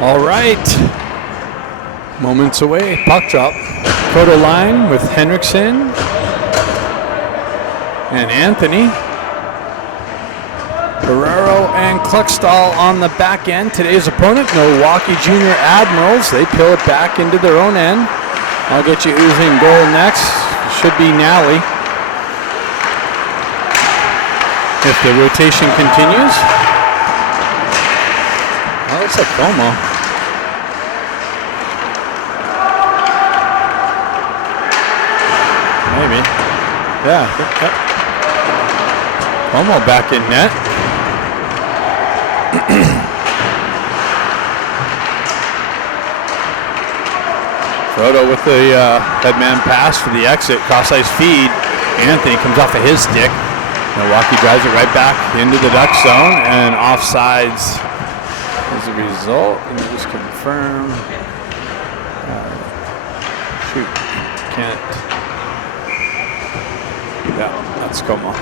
All right. Moments away. Puck drop. Proto line with Henriksen and Anthony. Guerrero and Kluckstall on the back end. Today's opponent, Milwaukee Junior Admirals. They peel it back into their own end. I'll get you who's in goal next. It should be Nally. If the rotation continues. Oh, it's like Como. Maybe. Yeah. Yep. Como back in net. Frodo with the headman pass for the exit. Cross-ice feed. Anthony comes off of his stick. Milwaukee drives it right back into the Duck zone, and offsides as a result. Let me just confirm. Shoot. Can't. Yeah, that's Como.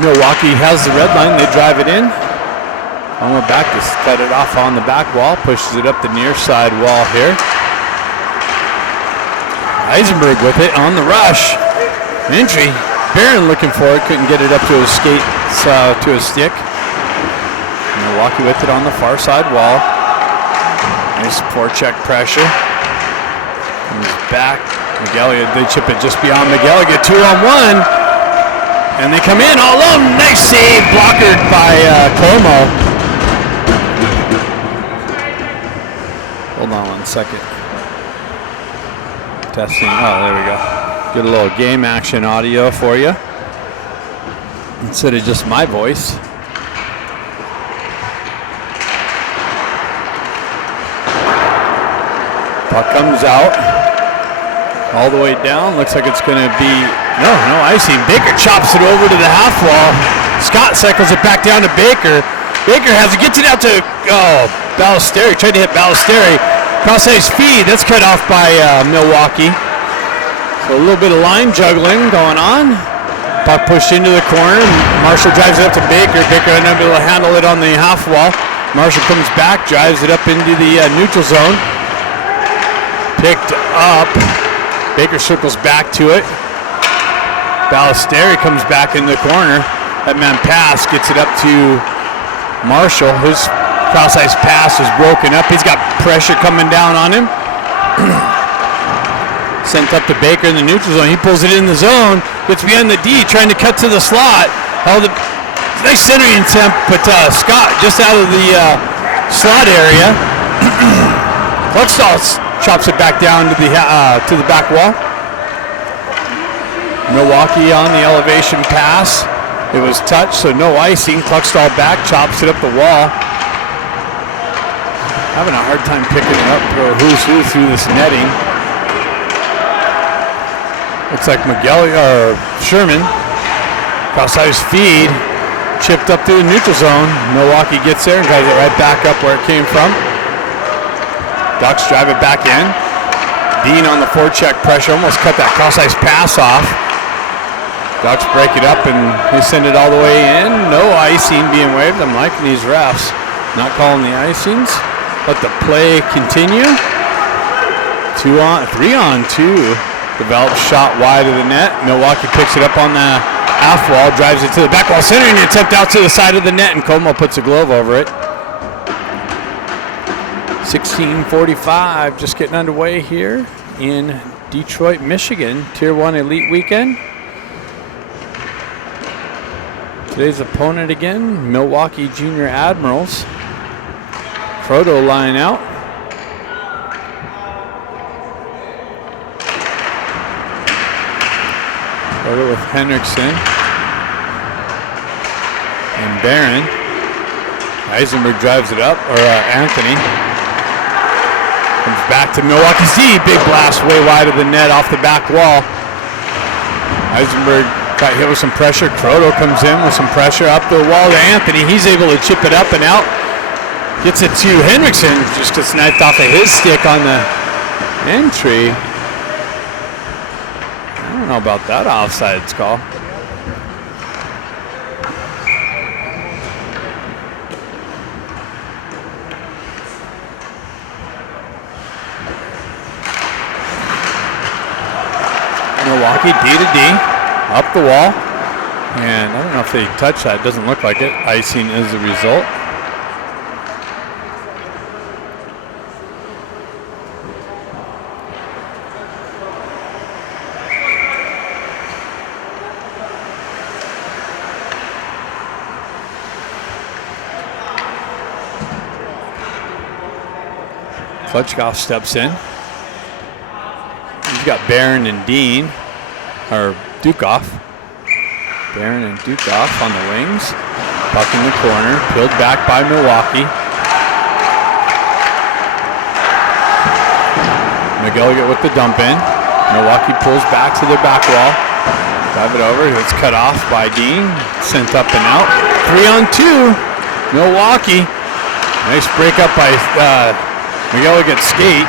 Milwaukee has the red line. They drive it in. Como back to cut it off on the back wall. Pushes it up the near side wall here. Eisenberg with it on the rush. Entry. Barron looking for it. Couldn't get it up to his skates, to his stick. Milwaukee with it on the far side wall. Nice forecheck pressure. Comes back. Miguelia, they chip it just beyond Miguelia. Get 2-on-1. And they come in all alone. Nice save. Blockered by Como. Hold on 1 second. Testing. Oh, there we go. Get a little game action audio for you instead of just my voice. Puck comes out all the way down. Looks like it's going to be no icing. Baker chops it over to the half wall. Scott cycles it back down to Baker. Baker has it, gets it out to Ballesteri. Tried to hit Ballesteri. Cross-ice feed. That's cut off by Milwaukee. So a little bit of line juggling going on. Puck pushed into the corner. Marshall drives it up to Baker. Baker unable to handle it on the half wall. Marshall comes back, drives it up into the neutral zone. Picked up. Baker circles back to it. Ballesteri comes back in the corner. That man pass gets it up to Marshall. His cross-ice pass is broken up. He's got pressure coming down on him. Sent up to Baker in the neutral zone. He pulls it in the zone. Gets behind the D, trying to cut to the slot. Held it. Nice centering attempt, but Scott just out of the slot area. Kluckstall chops it back down to the back wall. Milwaukee on the elevation pass. It was touched, so no icing. Kluckstall back, chops it up the wall. Having a hard time picking it up for who's who through this netting. Looks like Sherman. Cross-ice feed. Chipped up to the neutral zone. Milwaukee gets there and drives it right back up where it came from. Ducks drive it back in. Dean on the forecheck pressure. Almost cut that cross-ice pass off. Ducks break it up and they send it all the way in. No icing being waved. I'm liking these refs. Not calling the icings. Let the play continue. 3-on-2. Develops shot wide of the net. Milwaukee picks it up on the half wall, drives it to the back wall, centering the attempt out to the side of the net, and Como puts a glove over it. 16:45, just getting underway here in Detroit, Michigan. Tier 1 Elite Weekend. Today's opponent again, Milwaukee Junior Admirals. Proto line out. Proto with Henriksen and Barron. Eisenberg drives it up, or Anthony. Comes back to Milwaukee's D. Big blast way wide of the net off the back wall. Eisenberg got hit with some pressure. Proto comes in with some pressure up the wall to Anthony. He's able to chip it up and out. Gets it to Henriksen. Just gets knifed off of his stick on the entry. I don't know about that offsides call. Milwaukee, D to D, up the wall. And I don't know if they touched that. It doesn't look like it. Icing is the result. Klutchkoff steps in. He's got Barron and Dean, or Dukoff. Barron and Dukoff on the wings. Puck in the corner, peeled back by Milwaukee. McGilligan with the dump in. Milwaukee pulls back to their back wall. Drive it over, it's cut off by Dean. Sent up and out. 3-on-2, Milwaukee. Nice break up by McGilligan's skate.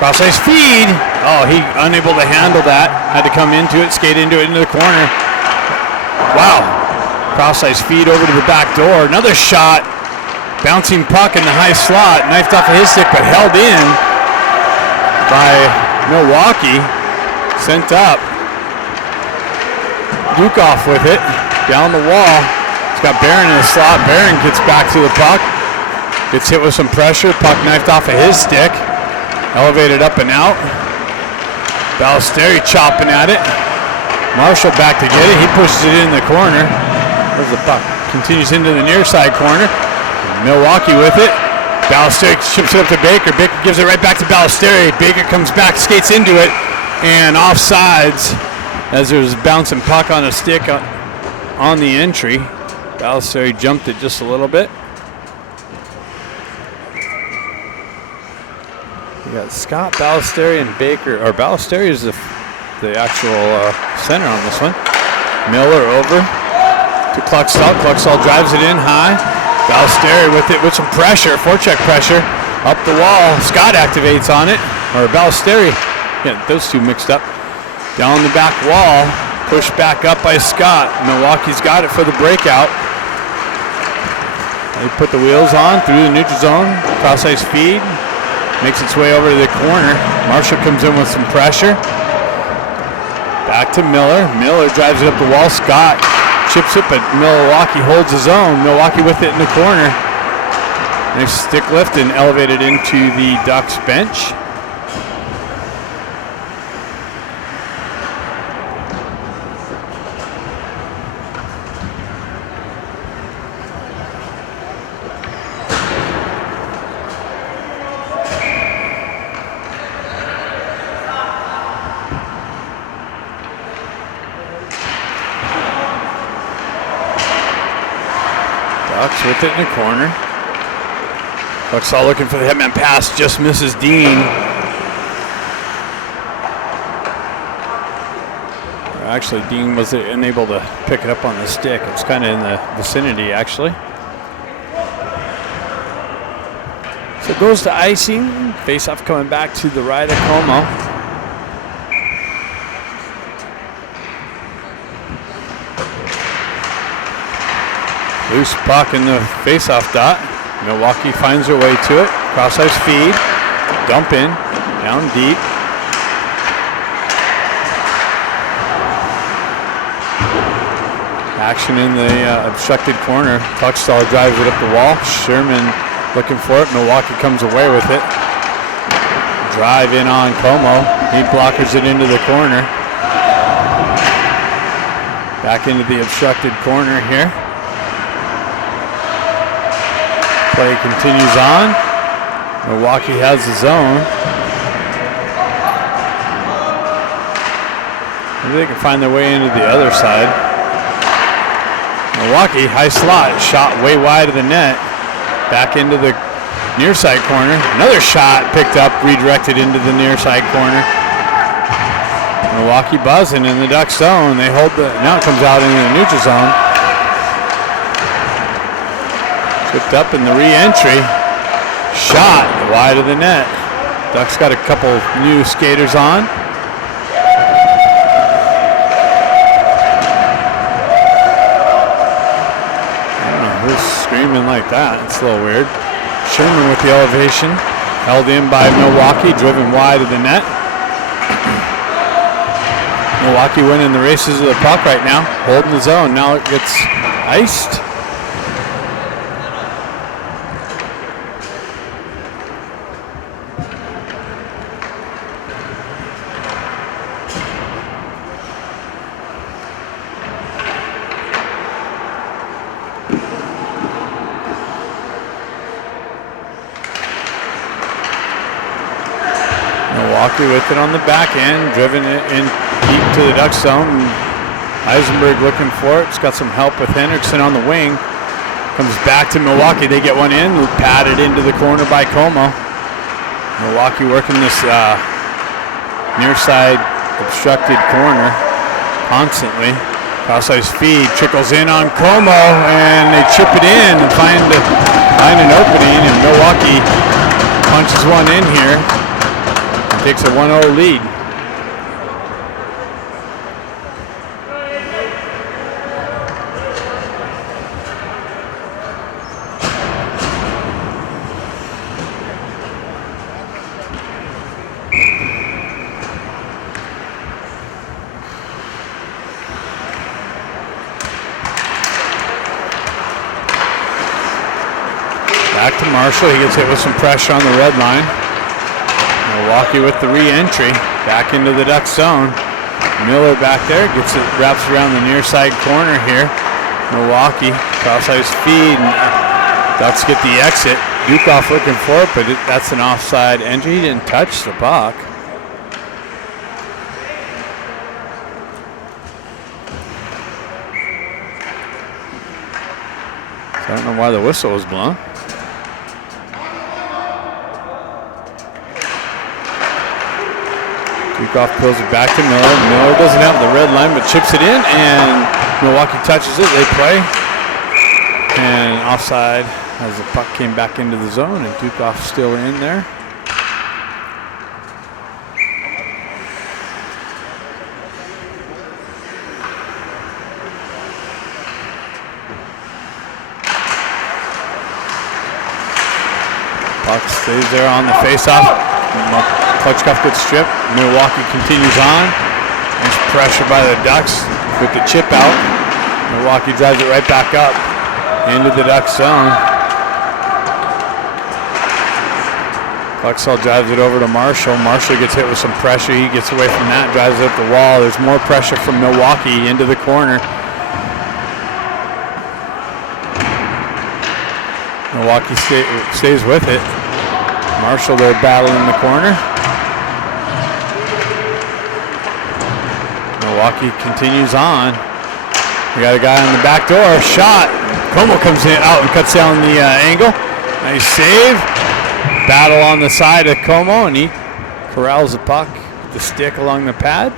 Cross ice feed. Oh, he unable to handle that. Had to come into it, skate into it, into the corner. Wow. Cross ice feed over to the back door. Another shot. Bouncing puck in the high slot. Knifed off of his stick, but held in by Milwaukee. Sent up. Dukoff with it. Down the wall. It's got Barron in the slot. Barron gets back to the puck. Gets hit with some pressure. Puck knifed off of his stick. Elevated up and out. Ballesteri chopping at it. Marshall back to get it. He pushes it in the corner. Where's the puck? Continues into the near side corner. Milwaukee with it. Ballesteri chips it up to Baker. Baker gives it right back to Ballesteri. Baker comes back, skates into it, and offsides as there's bouncing puck on a stick on the entry. Ballesteri jumped it just a little bit. We got Scott, Ballesteri, and Baker. Or Ballesteri is the actual center on this one. Miller over to Kluckstall. Kluckstall drives it in high. Ballesteri with it with some pressure, forecheck pressure. Up the wall. Scott activates on it. Or Ballesteri. Yeah, those two mixed up. Down the back wall. Pushed back up by Scott. Milwaukee's got it for the breakout. They put the wheels on through the neutral zone. Cross ice feed. Makes its way over to the corner. Marshall comes in with some pressure. Back to Miller. Miller drives it up the wall. Scott chips it, but Milwaukee holds his own. Milwaukee with it in the corner. Nice stick lift and elevated into the Ducks bench. Ducks with it in the corner. Kluckstall looking for the headman pass, just misses Dean. Actually, Dean was unable to pick it up on the stick. It's kind of in the vicinity, actually. So it goes to icing. Face-off coming back to the right of Como. Loose puck in the face-off dot. Milwaukee finds their way to it. Cross-ice feed. Dump in. Down deep. Action in the obstructed corner. Kluckstall drives it up the wall. Sherman looking for it. Milwaukee comes away with it. Drive in on Como. He blockers it into the corner. Back into the obstructed corner here. Play continues on. Milwaukee has the zone. Maybe they can find their way into the other side. Milwaukee, high slot, shot way wide of the net. Back into the near side corner. Another shot picked up, redirected into the near side corner. Milwaukee buzzing in the Duck zone. They hold the, now it comes out into the neutral zone. Tripped up in the re-entry. Shot wide of the net. Ducks got a couple new skaters on. I don't know who's screaming like that. It's a little weird. Sherman with the elevation. Held in by Milwaukee, driven wide of the net. Milwaukee winning the races of the puck right now, holding the zone. Now it gets iced. Milwaukee with it on the back end, driven it in deep to the Duck zone. Eisenberg looking for it. It's got some help with Hendrickson on the wing. Comes back to Milwaukee. They get one in, patted into the corner by Como. Milwaukee working this near side obstructed corner constantly. Cross ice feed trickles in on Como, and they chip it in and find an opening, and Milwaukee punches one in here. Takes a 1-0 lead. Back to Marshall. He gets hit with some pressure on the red line. Milwaukee with the re-entry back into the Duck zone. Miller back there gets it, wraps around the near side corner here. Milwaukee cross ice feed. Ducks get the exit. Dukoff looking for it, but that's an offside entry. He didn't touch the puck. So I don't know why the whistle was blown. Dukoff pulls it back to Miller. Miller doesn't have the red line, but chips it in, and Milwaukee touches it. They play. And offside as the puck came back into the zone, and Dukoff still in there. Puck stays there on the faceoff. Klutchkov gets stripped. Milwaukee continues on. There's pressure by the Ducks with the chip out. Milwaukee drives it right back up into the Ducks zone. Klutchkov drives it over to Marshall. Marshall gets hit with some pressure. He gets away from that, drives it up the wall. There's more pressure from Milwaukee into the corner. Milwaukee stays with it. Marshall there battling in the corner. Milwaukee continues on. We got a guy on the back door. Shot. Como comes in out and cuts down the angle. Nice save. Battle on the side of Como, and he corrals the puck with the stick along the pad.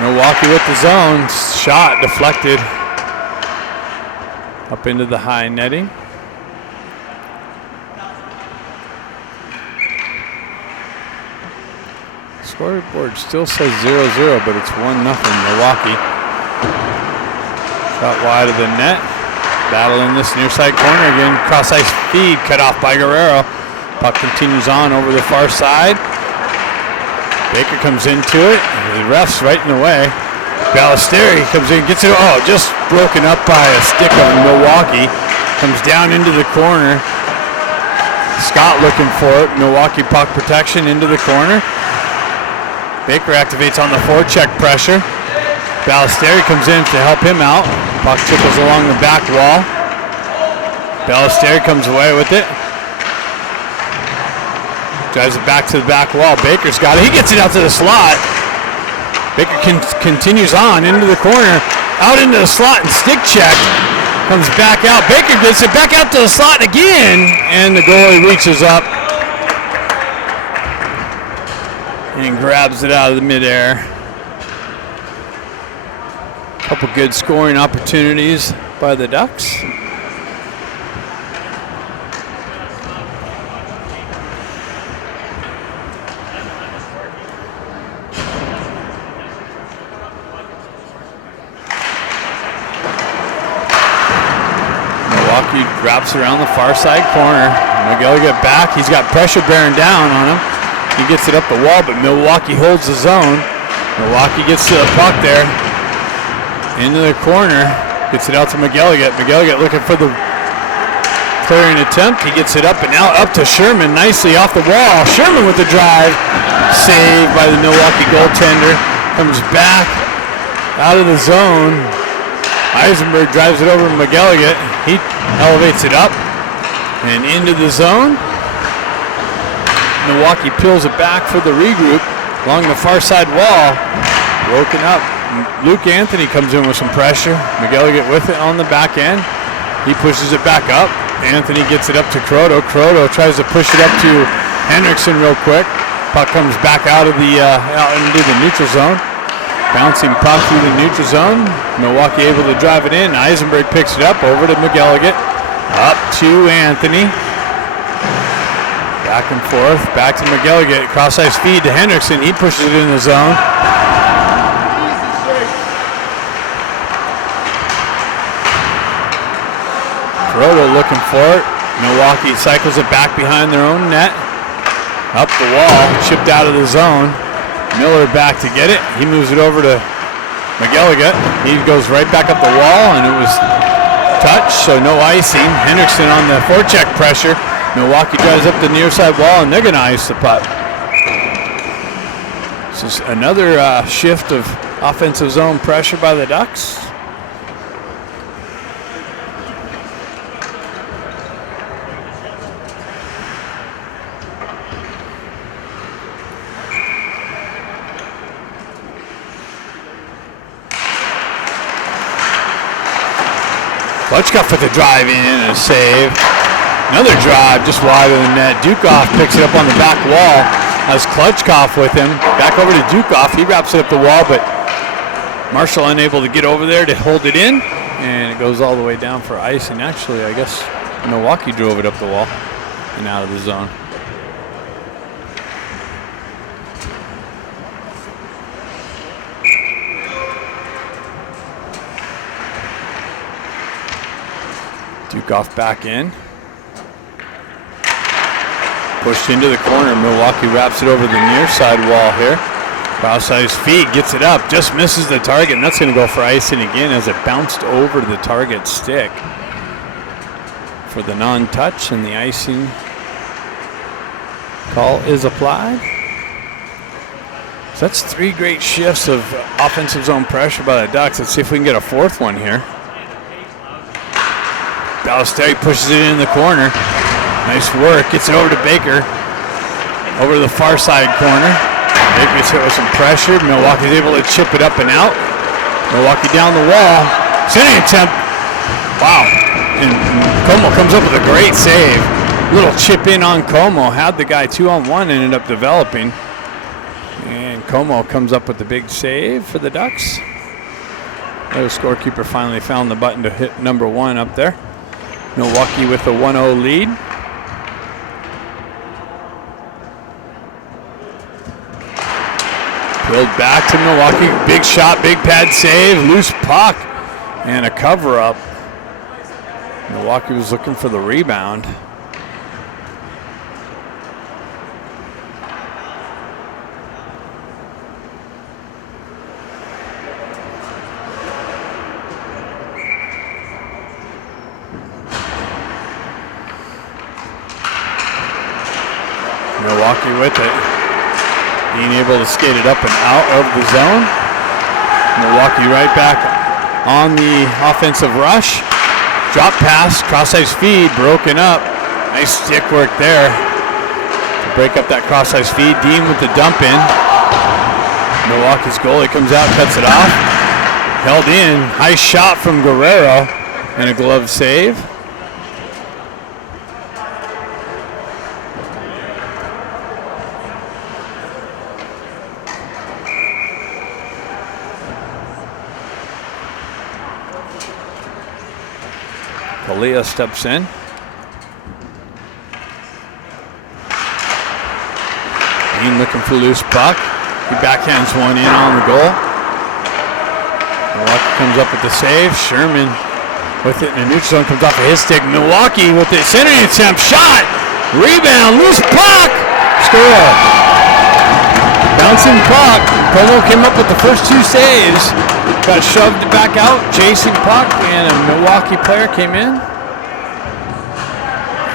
Milwaukee with the zone. Shot deflected up into the high netting. Scoreboard still says 0-0, but it's 1-0 Milwaukee. Shot wide of the net. Battle in this near side corner again. Cross ice feed cut off by Guerrero. Puck continues on over the far side. Baker comes into it. The ref's right in the way. Ballesteri comes in, gets it. Oh, just broken up by a stick of Milwaukee. Comes down into the corner. Scott looking for it. Milwaukee puck protection into the corner. Baker activates on the forecheck pressure. Ballesteri comes in to help him out. Puck trickles along the back wall. Ballesteri comes away with it. Drives it back to the back wall. Baker's got it. He gets it out to the slot. Baker continues on into the corner. Out into the slot and stick check. Comes back out. Baker gets it back out to the slot again. And the goalie reaches up and grabs it out of the midair. Couple good scoring opportunities by the Ducks. Milwaukee wraps around the far side corner. McGilligan back. He's got pressure bearing down on him. He gets it up the wall, but Milwaukee holds the zone. Milwaukee gets to the puck there. Into the corner. Gets it out to McGilligan. McGilligan looking for the clearing attempt. He gets it up and out. Up to Sherman. Nicely off the wall. Sherman with the drive. Saved by the Milwaukee goaltender. Comes back out of the zone. Eisenberg drives it over to McGilligan. He elevates it up and into the zone. Milwaukee peels it back for the regroup along the far side wall. Broken up. Luke Anthony comes in with some pressure. McGilligan with it on the back end. He pushes it back up. Anthony gets it up to Croto. Croto tries to push it up to Henriksen real quick. Puck comes back out into the neutral zone. Bouncing puck through the neutral zone. Milwaukee able to drive it in. Eisenberg picks it up over to McGilligan. Up to Anthony. Back and forth. Back to McGilligan. Cross ice feed to Henriksen. He pushes it in the zone. Croto looking for it. Milwaukee cycles it back behind their own net. Up the wall. Chipped out of the zone. Miller back to get it. He moves it over to McGilligan. He goes right back up the wall, and it was touch, so no icing. Henriksen on the forecheck pressure. Milwaukee drives up the near side wall, and they're going to ice the puck. This is another shift of offensive zone pressure by the Ducks. Klutchkov with the drive in and a save. Another drive just wide of the net. Dukoff picks it up on the back wall. Has Klutchkov with him. Back over to Dukoff. He wraps it up the wall, but Marshall unable to get over there to hold it in. And it goes all the way down for icing. Actually, I guess Milwaukee drove it up the wall and out of the zone. Dukoff back in. Pushed into the corner. Milwaukee wraps it over the near side wall here. Cross ice feed, gets it up, just misses the target, and that's going to go for icing again as it bounced over the target stick for the non-touch, and the icing call is applied. So that's 3 great shifts of offensive zone pressure by the Ducks. Let's see if we can get a 4th one here. Ballesteri pushes it in the corner. Nice work. Gets it over to Baker. Over to the far side corner. Baker gets hit with some pressure. Milwaukee's able to chip it up and out. Milwaukee down the wall. Sending attempt. Wow. And Como comes up with a great save. Little chip in on Como. Had the guy 2-on-1, ended up developing. And Como comes up with the big save for the Ducks. The scorekeeper finally found the button to hit number 1 up there. Milwaukee with a 1-0 lead. Build back to Milwaukee. Big shot, big pad save, loose puck, and a cover up. Milwaukee was looking for the rebound. Milwaukee with it. Being able to skate it up and out of the zone. Milwaukee right back on the offensive rush. Drop pass, cross ice feed, broken up. Nice stick work there to break up that cross ice feed. Dean with the dump in. Milwaukee's goalie comes out, cuts it off. Held in, high shot from Guerrero and a glove save. Kalia steps in. Dean looking for loose puck. He backhands one in on the goal. Milwaukee comes up with the save. Sherman with it in the neutral zone, comes off of his stick. Milwaukee with the centering attempt, shot, rebound, loose puck, score. Bouncing puck. Como came up with the first 2 saves, got shoved back out, chasing puck, and a Milwaukee player came in.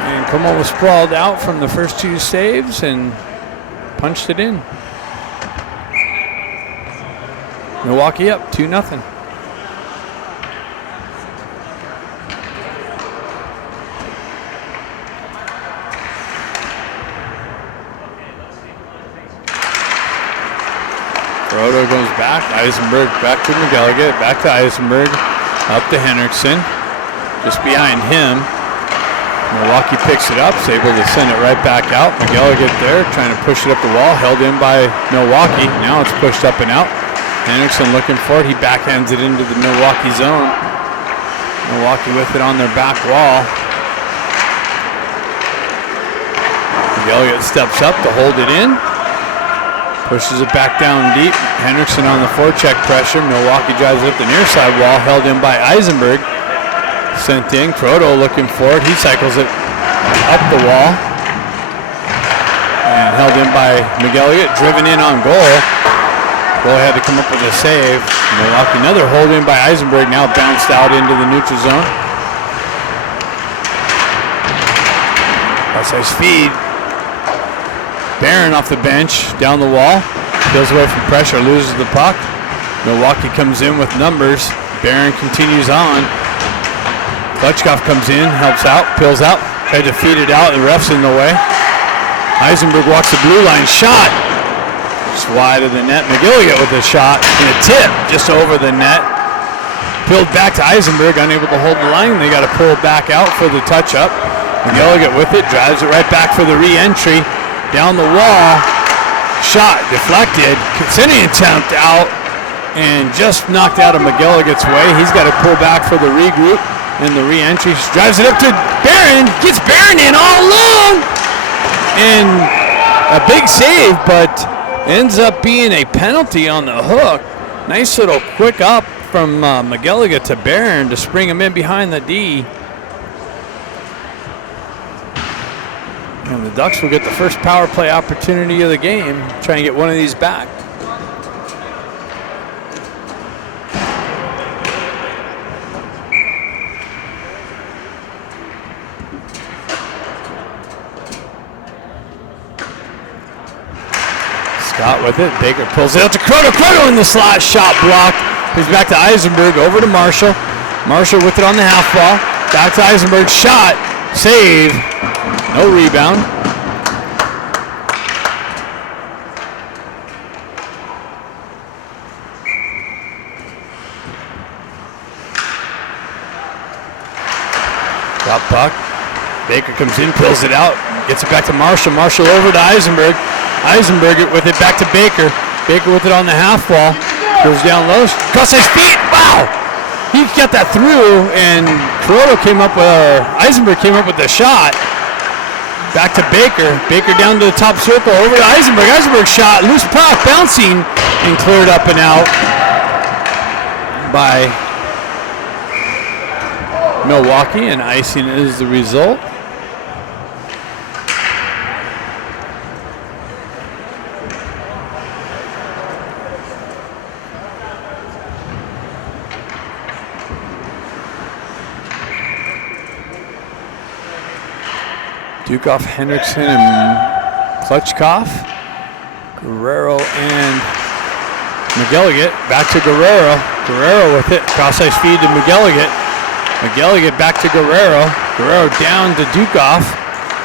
And Como was sprawled out from the first 2 saves and punched it in. Milwaukee up 2-0. Roto goes back. Eisenberg back to McGilligan. Back to Eisenberg. Up to Henriksen. Just behind him. Milwaukee picks it up. Is able to send it right back out. McGilligan there trying to push it up the wall. Held in by Milwaukee. Now it's pushed up and out. Henriksen looking for it. He backhands it into the Milwaukee zone. Milwaukee with it on their back wall. McGilligan steps up to hold it in. Pushes it back down deep. Henriksen on the forecheck pressure. Milwaukee drives it up the near side wall. Held in by Eisenberg. Sent in. Croto looking for it. He cycles it up the wall. And held in by McGilligan. Driven in on goal. Goal had to come up with a save. Milwaukee another hold in by Eisenberg. Now bounced out into the neutral zone. Outside speed. Barron off the bench, down the wall, peels away from pressure, loses the puck. Milwaukee comes in with numbers. Barron continues on. Klutchkov comes in, helps out, peels out, tried to feed it out, the ref's in the way. Eisenberg walks the blue line, shot. Just wide of the net. McGilligan with a shot and a tip just over the net. Peeled back to Eisenberg, unable to hold the line. They got to pull it back out for the touch-up. McGilligan with it, drives it right back for the re-entry. Down the wall, shot, deflected, sending attempt out, and just knocked out of McGilligan's way. He's got to pull back for the regroup and the re-entry. Drives it up to Barron, gets Barron in all alone, and a big save, but ends up being a penalty on the hook. Nice little quick up from McGilligan to Barron to spring him in behind the D. And the Ducks will get the first power play opportunity of the game. Try and get one of these back. Scott with it. Baker pulls it out to Croto. Croto in the slot. Shot blocked. He's back to Eisenberg. Over to Marshall. Marshall with it on the half ball. Back to Eisenberg. Shot. Save. No rebound. Drop puck. Baker comes in, pulls it out, gets it back to Marshall. Marshall over to Eisenberg. Eisenberg with it back to Baker. Baker with it on the half wall. Goes down low. Cross his feet. Wow! He got that through, and Croto came up with, Eisenberg came up with the shot. Back to Baker. Baker down to the top circle. Over to Eisenberg. Eisenberg shot. Loose puck. Bouncing and cleared up and out by Milwaukee. And icing is the result. Dukov, Henriksen, and Klutchkov. Guerrero and McGilligan. Back to Guerrero. Guerrero with it. Cross-ice feed to McGilligan. McGilligan back to Guerrero. Guerrero down to Dukov.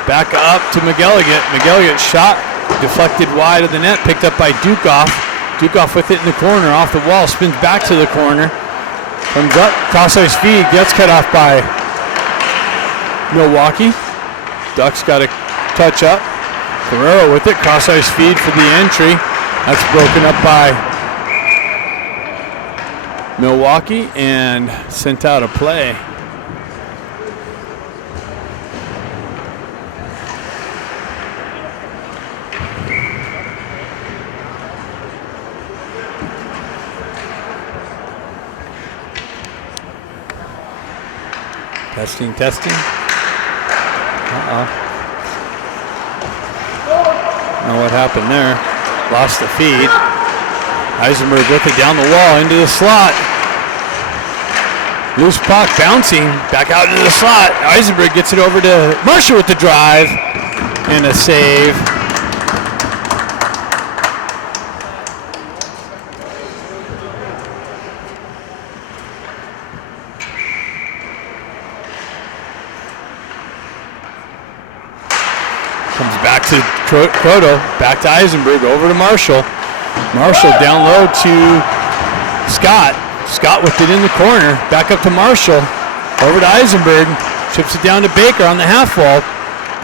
Back up to McGilligan. McGilligan shot. Deflected wide of the net. Picked up by Dukov. Dukov with it in the corner. Off the wall. Spins back to the corner. Comes up. Cross-ice feed. Gets cut off by Milwaukee. Ducks got a touch up. Guerrero with it. Cross-ice feed for the entry. That's broken up by Milwaukee and sent out a play. Testing, testing. Uh-oh. Don't know what happened there. Lost the feed. Eisenberg with it down the wall into the slot. Loose puck bouncing back out into the slot. Eisenberg gets it over to Marshall with the drive and a save. Comes back to Croto, back to Eisenberg, over to Marshall. Marshall down low to Scott. Scott with it in the corner, back up to Marshall, over to Eisenberg, chips it down to Baker on the half wall.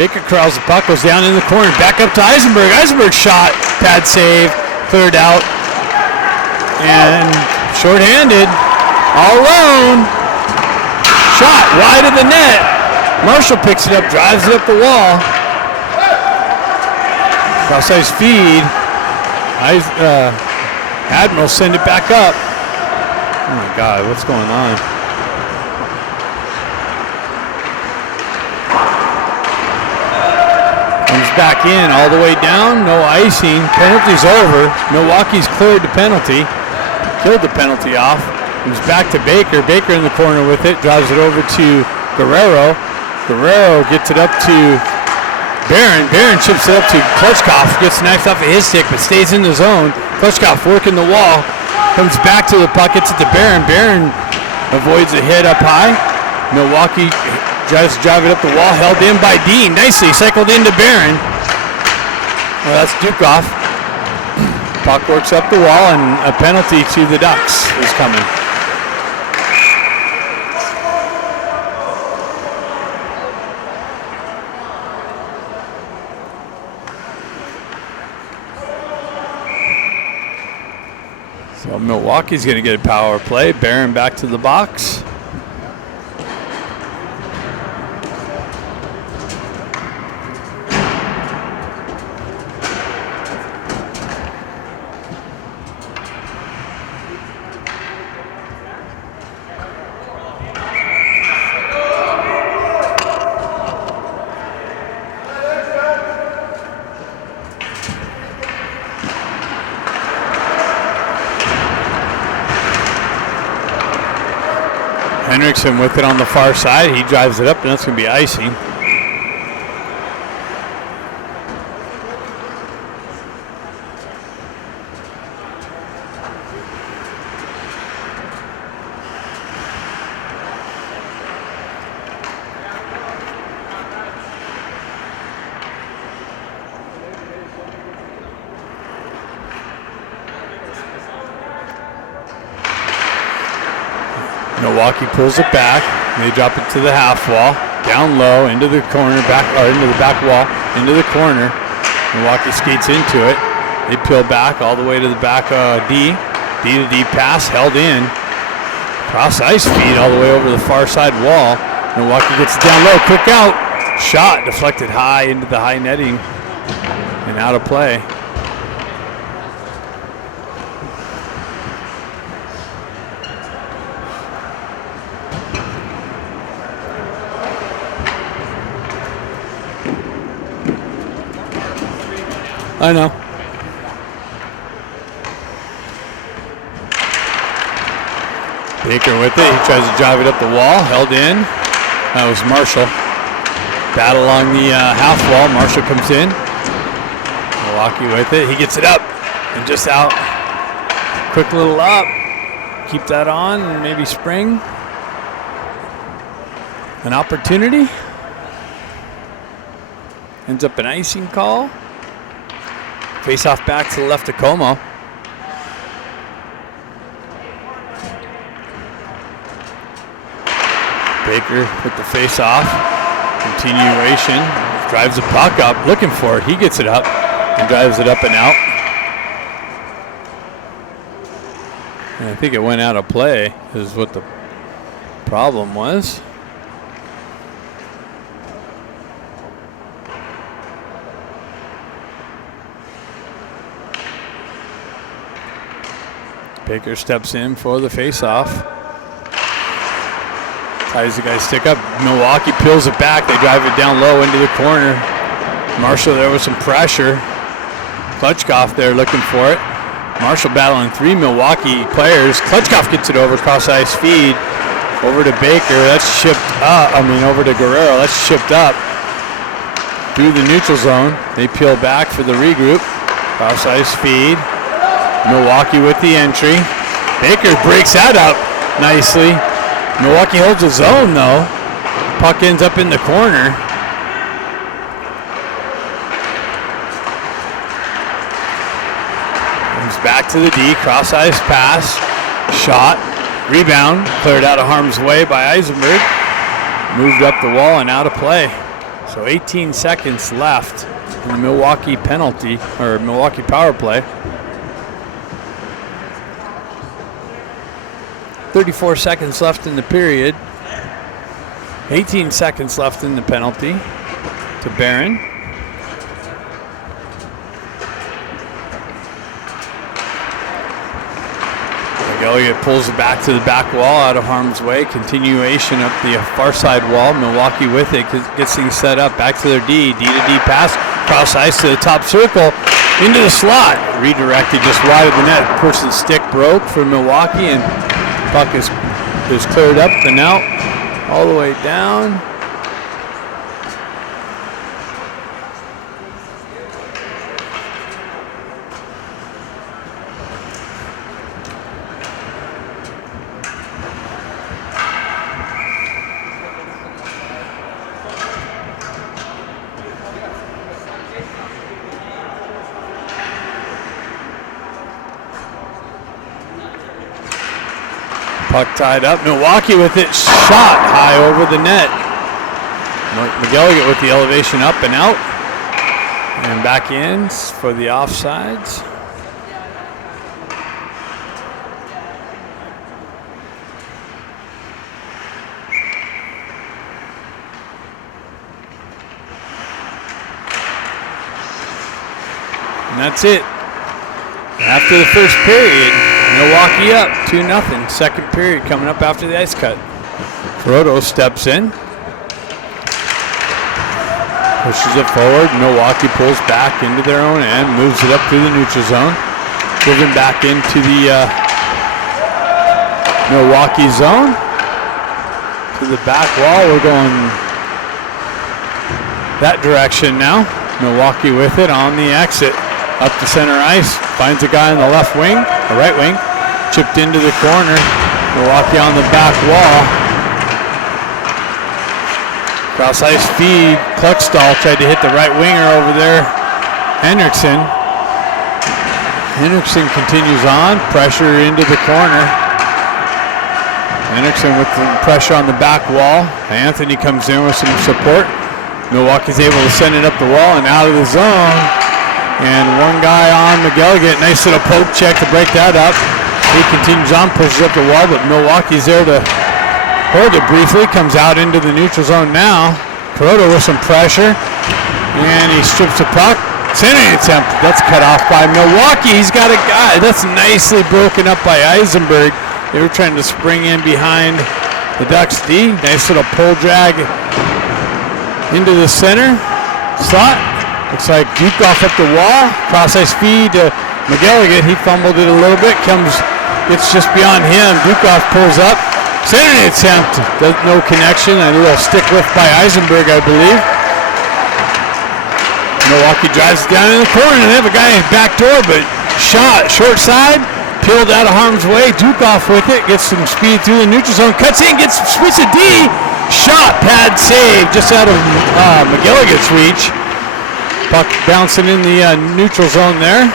Baker corrals the puck, goes down in the corner, back up to Eisenberg. Eisenberg shot, pad save, cleared out, and shorthanded, all alone. Shot wide of the net. Marshall picks it up, drives it up the wall. Cross-ice feed. Admiral send it back up. Oh my God, what's going on? Comes back in all the way down, no icing, penalty's over. Milwaukee's cleared the penalty, killed the penalty off. Comes back to Baker, Baker in the corner with it, drives it over to Guerrero. Guerrero gets it up to Barron. Barron chips it up to Klitschkoff, gets knifed off of his stick, but stays in the zone. Klitschkoff working the wall, comes back to the puck, gets it to Barron. Barron avoids a hit up high. Milwaukee tries to drive it up the wall, held in by Dean. Nicely cycled into Barron. Well, that's Dukoff. Puck works up the wall, and a penalty to the Ducks is coming. So Milwaukee's going to get a power play. Barron back to the box. Henriksen with it on the far side. He drives it up, and that's going to be icing. Milwaukee pulls it back. They drop it to the half wall, down low, into the corner, into the back wall, into the corner. Milwaukee skates into it. They peel back all the way to the back D. D to D pass, held in. Cross ice feed all the way over the far side wall. Milwaukee gets it down low, quick out. Shot deflected high into the high netting and out of play. I know. Baker with it. He tries to drive it up the wall. Held in. That was Marshall. Battle along the half wall. Marshall comes in. Milwaukee with it. He gets it up and just out. Quick little up. Keep that on and maybe spring. An opportunity. Ends up an icing call. Face off back to the left of Como. Baker with the face off. Continuation. Drives the puck up, looking for it. He gets it up and drives it up and out. And I think it went out of play is what the problem was. Baker steps in for the face-off. Ties the guy's stick up. Milwaukee peels it back. They drive it down low into the corner. Marshall there with some pressure. Klutchkoff there looking for it. Marshall battling 3 Milwaukee players. Klutchkoff gets it over cross ice feed. Over to Baker. That's shipped up. Over to Guerrero. That's shipped up through the neutral zone. They peel back for the regroup. Cross ice feed. Milwaukee with the entry. Baker breaks that up nicely. Milwaukee holds the zone though. Puck ends up in the corner. Comes back to the D. Cross ice pass. Shot. Rebound. Cleared out of harm's way by Eisenberg. Moved up the wall and out of play. So 18 seconds left in the Milwaukee penalty, or Milwaukee power play. 34 seconds left in the period. 18 seconds left in the penalty to Barron. Elliott pulls it back to the back wall out of harm's way. Continuation up the far side wall. Milwaukee with it gets things set up. Back to their D. D to D pass. Cross ice to the top circle. Into the slot. Redirected just wide of the net. Person's stick broke for Milwaukee and puck is cleared up and out. All the way down. Puck tied up. Milwaukee with it. Shot high over the net. McElligott with the elevation up and out. And back in for the offsides. And that's it. After the first period, Milwaukee up 2-0. Second period coming up after the ice cut. Proto steps in. Pushes it forward. Milwaukee pulls back into their own end. Moves it up through the neutral zone. Driven back into the Milwaukee zone. To the back wall. We're going that direction now. Milwaukee with it on the exit. Up the center ice, finds a guy on the left wing, the right wing, chipped into the corner. Milwaukee on the back wall. Cross ice feed, Kluckstall tried to hit the right winger over there, Henriksen. Henriksen continues on, pressure into the corner. Henriksen with the pressure on the back wall. Anthony comes in with some support. Milwaukee's able to send it up the wall and out of the zone. And one guy on McElligott, nice little poke check to break that up. He continues on, pushes up the wall, but Milwaukee's there to hold it briefly. Comes out into the neutral zone now. Kuroda with some pressure, and he strips the puck. Centering attempt, that's cut off by Milwaukee. He's got a guy. That's nicely broken up by Eisenberg. They were trying to spring in behind the Ducks D. Nice little pull drag into the center slot. Looks like Dukoff up the wall. Cross ice feed to McElligott. He fumbled it a little bit. Gets just beyond him. Dukoff pulls up. Centering attempt. No connection. A little stick lift by Eisenberg, I believe. Milwaukee drives it down in the corner. They have a guy in back door, but shot short side. Peeled out of harm's way. Dukoff with it. Gets some speed through the neutral zone. Cuts in. Gets splits a D. Shot. Pad save. Just out of McElligott's reach. Puck bouncing in the neutral zone there.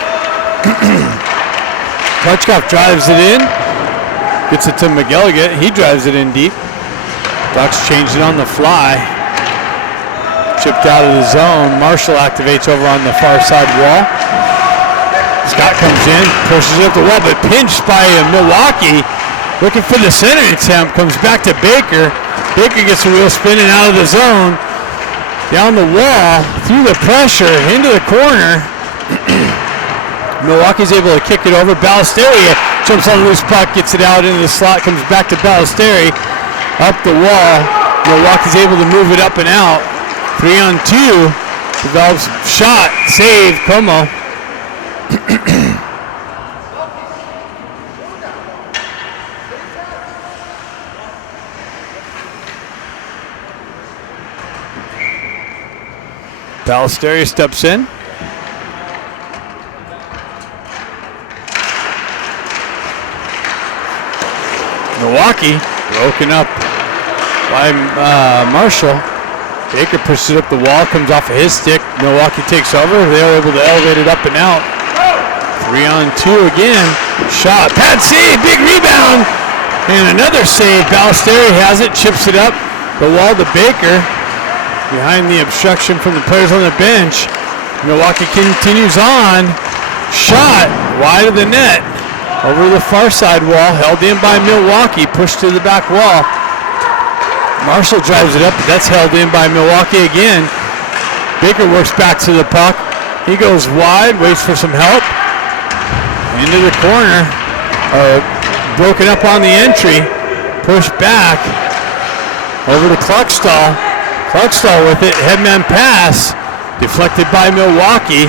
Klutchkoff drives it in. Gets it to McElligott. He drives it in deep. Ducks changed it on the fly. Chipped out of the zone. Marshall activates over on the far side wall. Scott comes in, pushes it up the wall, but pinched by Milwaukee. Looking for the center attempt. Comes back to Baker. Baker gets a wheel spinning out of the zone. Down the wall, through the pressure, into the corner. Milwaukee's able to kick it over. Ballesteri jumps on the loose puck, gets it out into the slot, comes back to Ballesteri. up the wall. Milwaukee's able to move it up and out. 3-on-2. Develops shot, save, Como. Ballesteros steps in. Milwaukee broken up by Marshall. Baker pushes up the wall, comes off of his stick. Milwaukee takes over. They're able to elevate it up and out. 3-on-2 again. Shot. Pad save. Big rebound. And another save. Ballesteros has it. Chips it up the wall to Baker. Behind the obstruction from the players on the bench. Milwaukee continues on. Shot. Wide of the net. Over the far side wall. Held in by Milwaukee. Pushed to the back wall. Marshall drives it up, but that's held in by Milwaukee again. Baker works back to the puck. He goes wide, waits for some help. Into the corner. Broken up on the entry. Pushed back. Over to Cluckstall. Cluckstall with it. Headman pass. Deflected by Milwaukee.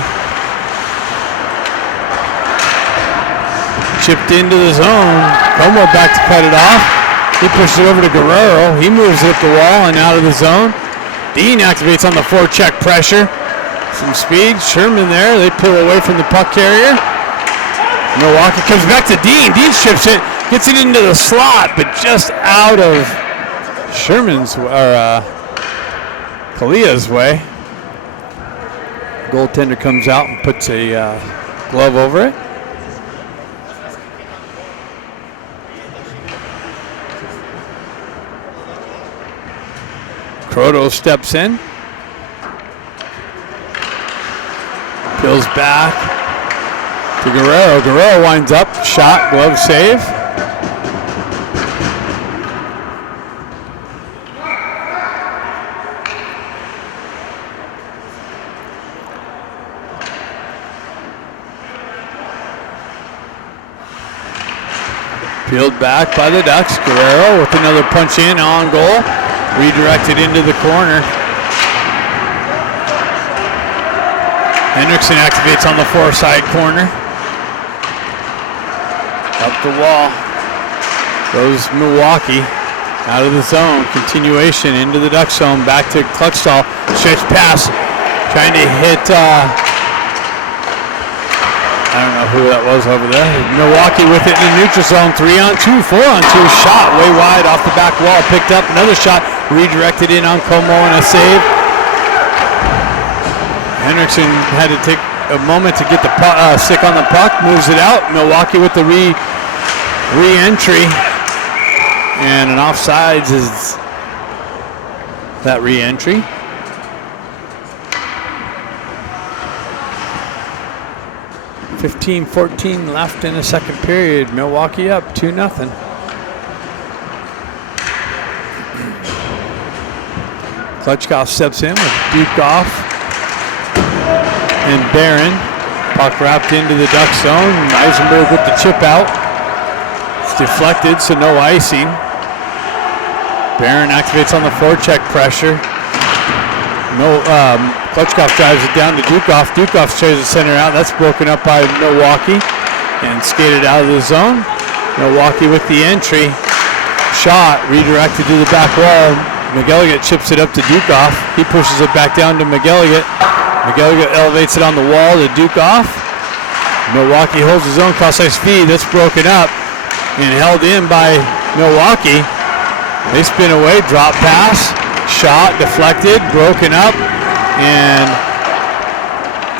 Chipped into the zone. Como back to cut it off. He pushes it over to Guerrero. He moves it up the wall and out of the zone. Dean activates on the forecheck pressure. Some speed. Sherman there. They pull away from the puck carrier. Milwaukee comes back to Dean. Dean chips it. Gets it into the slot, but just out of Sherman's or Kalia's way. Goaltender comes out and puts a glove over it. Croto steps in. Peels back to Guerrero. Guerrero winds up. Shot, glove save. Peeled back by the Ducks. Guerrero with another punch in on goal. Redirected into the corner. Hendrickson activates on the far side corner. Up the wall. Goes Milwaukee. Out of the zone. Continuation into the Duck zone. Back to Cluckstall. Stretch pass. Trying to hit, I don't know who that was over there. Milwaukee with it in the neutral zone. 3-on-2, 4-on-2. Shot way wide off the back wall. Picked up another shot. Redirected in on Como and a save. Hendrickson had to take a moment to get the stick on the puck. Moves it out. Milwaukee with the re-entry. And an offsides is that re-entry. .14 left in the second period. Milwaukee up 2-0. Klutchkov steps in with Bukoff and Barron. Puck wrapped into the Duck zone. Eisenberg with the chip out. It's deflected, so no icing. Barron activates on the forecheck pressure. Klutchkov drives it down to Dukoff. Dukoff tries to center out. That's broken up by Milwaukee and skated out of the zone. Milwaukee with the entry. Shot redirected to the back wall. McElligott chips it up to Dukoff. He pushes it back down to McElligott. McElligott elevates it on the wall to Dukoff. Milwaukee holds his own cross-ice feed. That's broken up and held in by Milwaukee. They spin away, drop pass, shot, deflected, broken up, and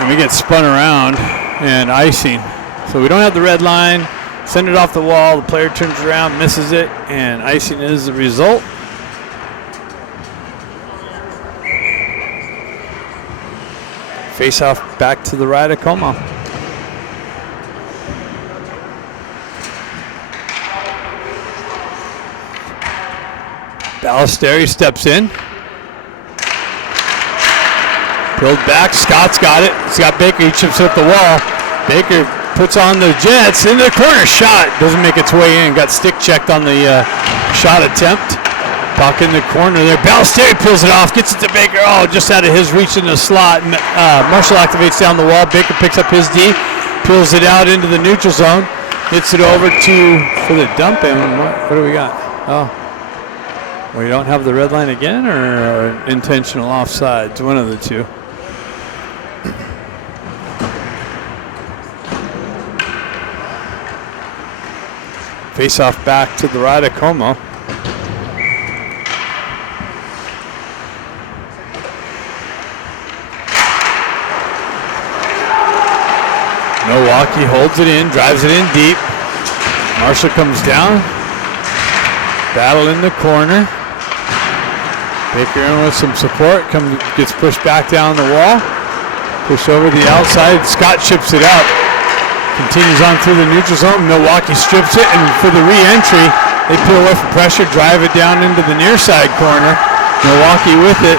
we get spun around and icing. So we don't have the red line. Send it off the wall. The player turns around, misses it, and icing is the result. Face off back to the right of Como. Ballesteros steps in. Pulled back. Scott's got it. Scott Baker, he chips it up the wall. Baker puts on the Jets into the corner. Shot doesn't make its way in. Got stick checked on the shot attempt. Puck in the corner there. Ballesteri peels it off, gets it to Baker. Oh, just out of his reach in the slot. Marshall activates down the wall. Baker picks up his D, peels it out into the neutral zone. Hits it over for the dump in. What do we got? Oh, we don't have the red line again, or intentional offsides? One of the two. Face off back to the right of Como. Milwaukee holds it in, drives it in deep. Marshall comes down. Battle in the corner. Baker in with some support. Gets pushed back down the wall. Pushed over the outside. Scott chips it out. Continues on through the neutral zone. Milwaukee strips it, and for the re-entry, they peel away from pressure, drive it down into the near side corner. Milwaukee with it.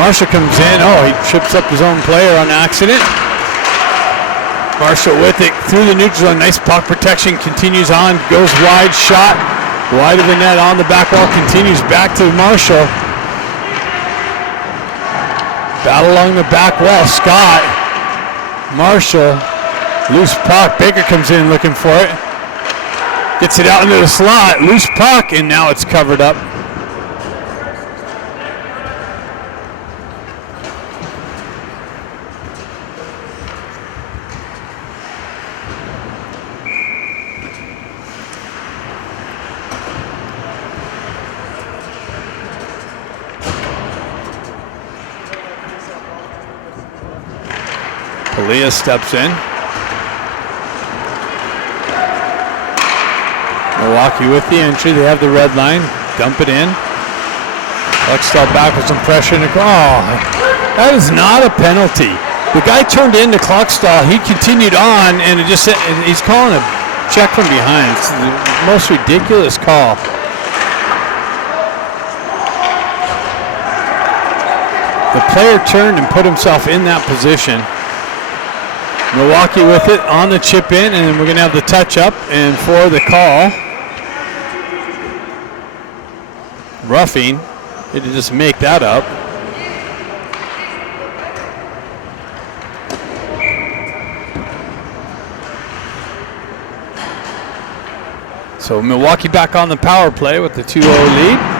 Marshall comes in. Oh, he trips up his own player on accident. Marshall with it through the neutral zone. Nice puck protection. Continues on. Goes wide. Shot. Wide of the net on the back wall. Continues back to Marshall. Battle along the back wall. Scott. Marshall. Loose puck. Baker comes in looking for it. Gets it out into the slot. Loose puck. And now it's covered up. Leah steps in. Milwaukee with the entry. They have the red line. Dump it in. Cluckstall back with some pressure in the corner. Oh, that is not a penalty. The guy turned into Cluckstall. He continued on, and he's calling a check from behind. It's the most ridiculous call. The player turned and put himself in that position. Milwaukee with it on the chip in, and we're going to have the touch up, and for the call, roughing. Had to just make that up. So Milwaukee back on the power play with the 2-0 lead.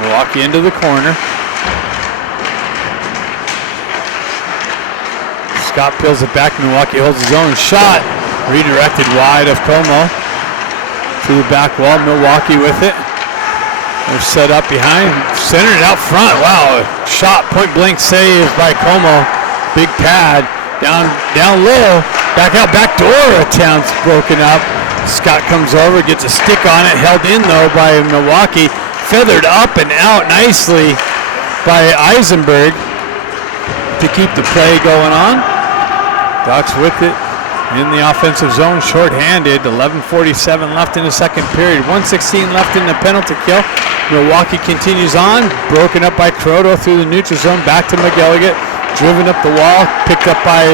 Milwaukee into the corner. Scott peels it back. Milwaukee holds his own shot. Redirected wide of Como. To the back wall. Milwaukee with it. They're set up behind. Centered it out front. Wow. Shot point blank save by Como. Big pad. Down low. Back out. Back door attempts broken up. Scott comes over. Gets a stick on it. Held in though by Milwaukee. Feathered up and out nicely by Eisenberg to keep the play going on. Ducks with it in the offensive zone, short-handed. 11:47 left in the second period. 1:16 left in the penalty kill. Milwaukee continues on. Broken up by Croto through the neutral zone. Back to McGilligan. Driven up the wall. Picked up by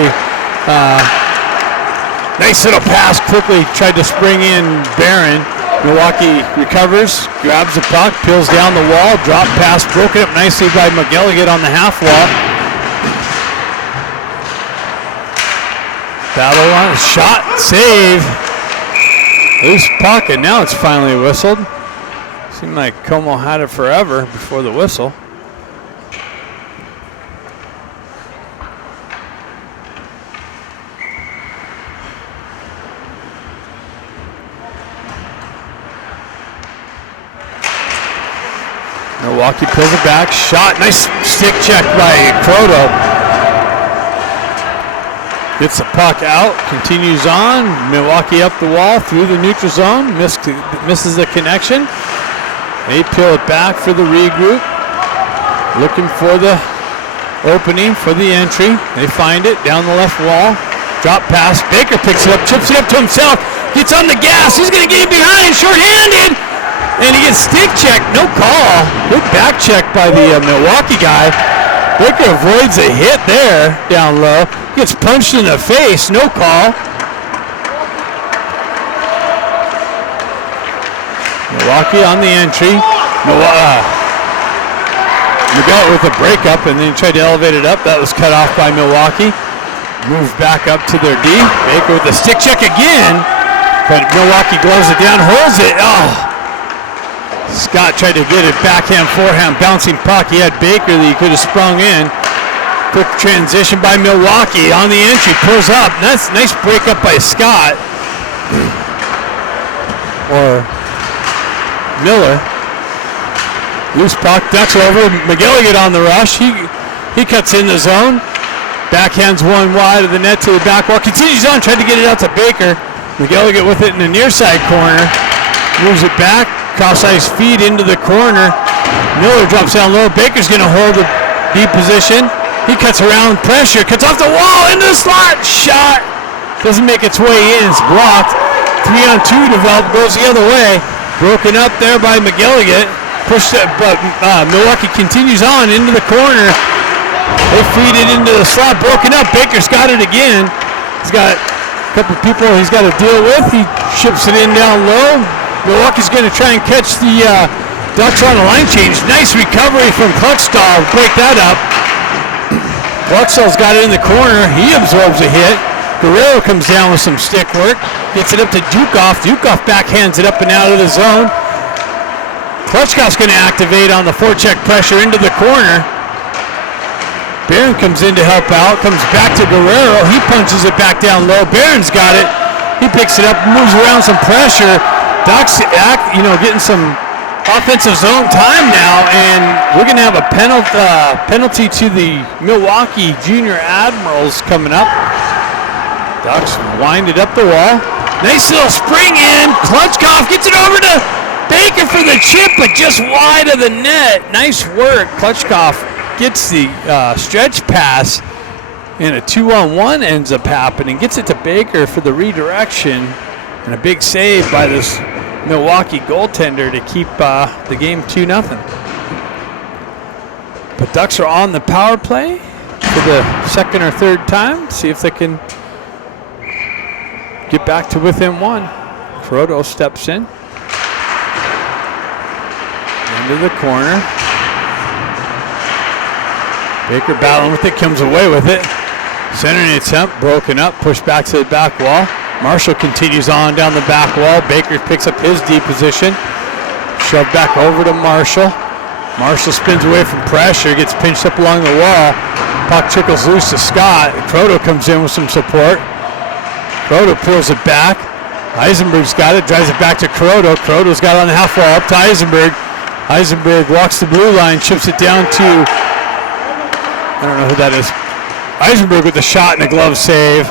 nice little pass. Quickly tried to spring in Barron. Milwaukee recovers, grabs the puck, peels down the wall, drop pass, broken up nicely by McGilligan on the half wall. Battle on, shot, save. Loose puck, and now it's finally whistled. Seemed like Como had it forever before the whistle. Milwaukee pulls it back, shot, nice stick check by Croto. Gets the puck out, continues on. Milwaukee up the wall through the neutral zone, misses the connection. They peel it back for the regroup. Looking for the opening for the entry. They find it down the left wall. Drop pass, Baker picks it up, chips it up to himself, gets on the gas, he's gonna get it behind, short-handed. And he gets stick checked, no call. Good back check by the Milwaukee guy. Baker avoids a hit there down low. Gets punched in the face, no call. Milwaukee on the entry. Miguel with a breakup and then tried to elevate it up. That was cut off by Milwaukee. Moves back up to their D. Baker with the stick check again. But Milwaukee gloves it down, holds it. Oh. Scott tried to get it backhand, forehand, bouncing puck. He had Baker that he could have sprung in. Quick transition by Milwaukee on the entry. Pulls up. Nice breakup by Scott. Or Miller. Loose puck, ducks over. McGilligan on the rush. He cuts in the zone. Backhands one wide of the net to the back wall. Continues on, tried to get it out to Baker. McGilligan with it in the near side corner. Moves it back. Cross-ice feed into the corner. Miller drops down low. Baker's going to hold the deep position. He cuts around, pressure, cuts off the wall, into the slot. Shot. Doesn't make its way in. It's blocked. 3-on-2 developed, goes the other way. Broken up there by McGilligan. Pushed it, but Milwaukee continues on into the corner. They feed it into the slot, broken up. Baker's got it again. He's got a couple people he's got to deal with. He ships it in down low. Milwaukee's going to try and catch the Ducks on the line change. Nice recovery from Cluckstall. Break that up. Cluckstall's got it in the corner. He absorbs a hit. Guerrero comes down with some stick work. Gets it up to Dukoff. Dukoff backhands it up and out of the zone. Clutchkoff's going to activate on the forecheck pressure into the corner. Barron comes in to help out. Comes back to Guerrero. He punches it back down low. Barron's got it. He picks it up, moves around some pressure. Ducks getting some offensive zone time now, and we're going to have a penalty to the Milwaukee Junior Admirals coming up. Ducks wind it up the wall. Nice little spring in. Clutchkoff gets it over to Baker for the chip, but just wide of the net. Nice work. Clutchkoff gets the stretch pass, and a 2-on-1 ends up happening. Gets it to Baker for the redirection, and a big save by this Milwaukee goaltender to keep the game 2-0. But Ducks are on the power play for the second or third time. See if they can get back to within one. Croto steps in. Into the corner. Baker battling with it, comes away with it. Centering attempt, broken up, pushed back to the back wall. Marshall continues on down the back wall. Baker picks up his D position. Shoved back over to Marshall. Marshall spins away from pressure, gets pinched up along the wall. Puck trickles loose to Scott. Croto comes in with some support. Croto pulls it back. Eisenberg's got it, drives it back to Croto. Croto's got it on the half wall, up to Eisenberg. Eisenberg walks the blue line, chips it down to, I don't know who that is. Eisenberg with the shot and a glove save.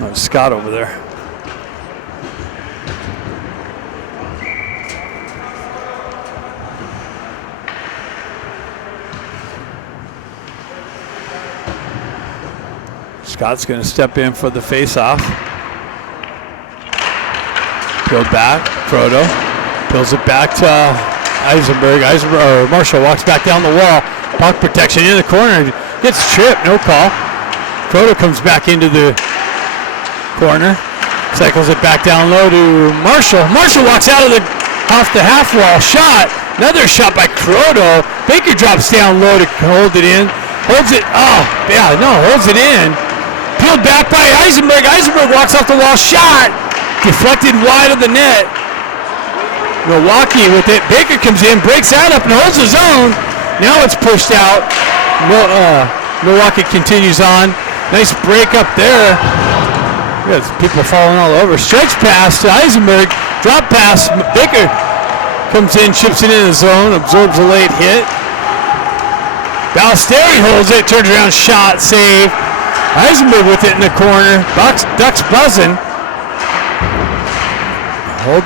Oh, Scott over there. Scott's going to step in for the face-off. Peeled back, Croto peels it back to Eisenberg. Marshall walks back down the wall. Puck protection in the corner. Gets tripped, no call. Croto comes back into the corner. Cycles it back down low to Marshall. Marshall walks out of off the half wall. Shot. Another shot by Croto. Baker drops down low to hold it in. Holds it. Oh, yeah, no, holds it in. Peeled back by Eisenberg. Eisenberg walks off the wall. Shot. Deflected wide of the net. Milwaukee with it. Baker comes in, breaks that up, and holds his own. Now it's pushed out. Milwaukee continues on. Nice break up there. There's people falling all over. Stretch pass to Eisenberg. Drop pass. Baker comes in, chips it in the zone, absorbs a late hit. Ballesteri holds it, turns around, shot, save. Eisenberg with it in the corner. Ducks buzzing. Hold.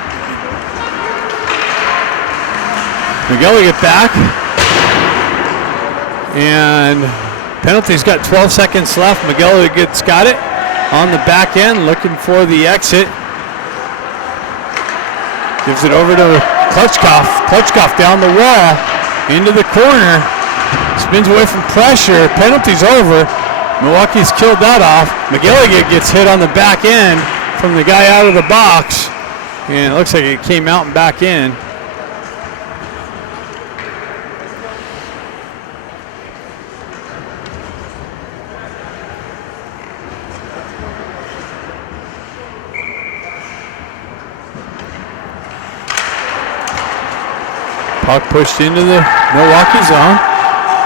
McGilly get back. And penalty's got 12 seconds left. McGilly got it. on the back end, looking for the exit. Gives it over to Klutchkov. Klutchkov down the wall, into the corner. Spins away from pressure. Penalty's over. Milwaukee's killed that off. McGilligan gets hit on the back end from the guy out of the box. And it looks like it came out and back in. Puck pushed into the Milwaukee zone.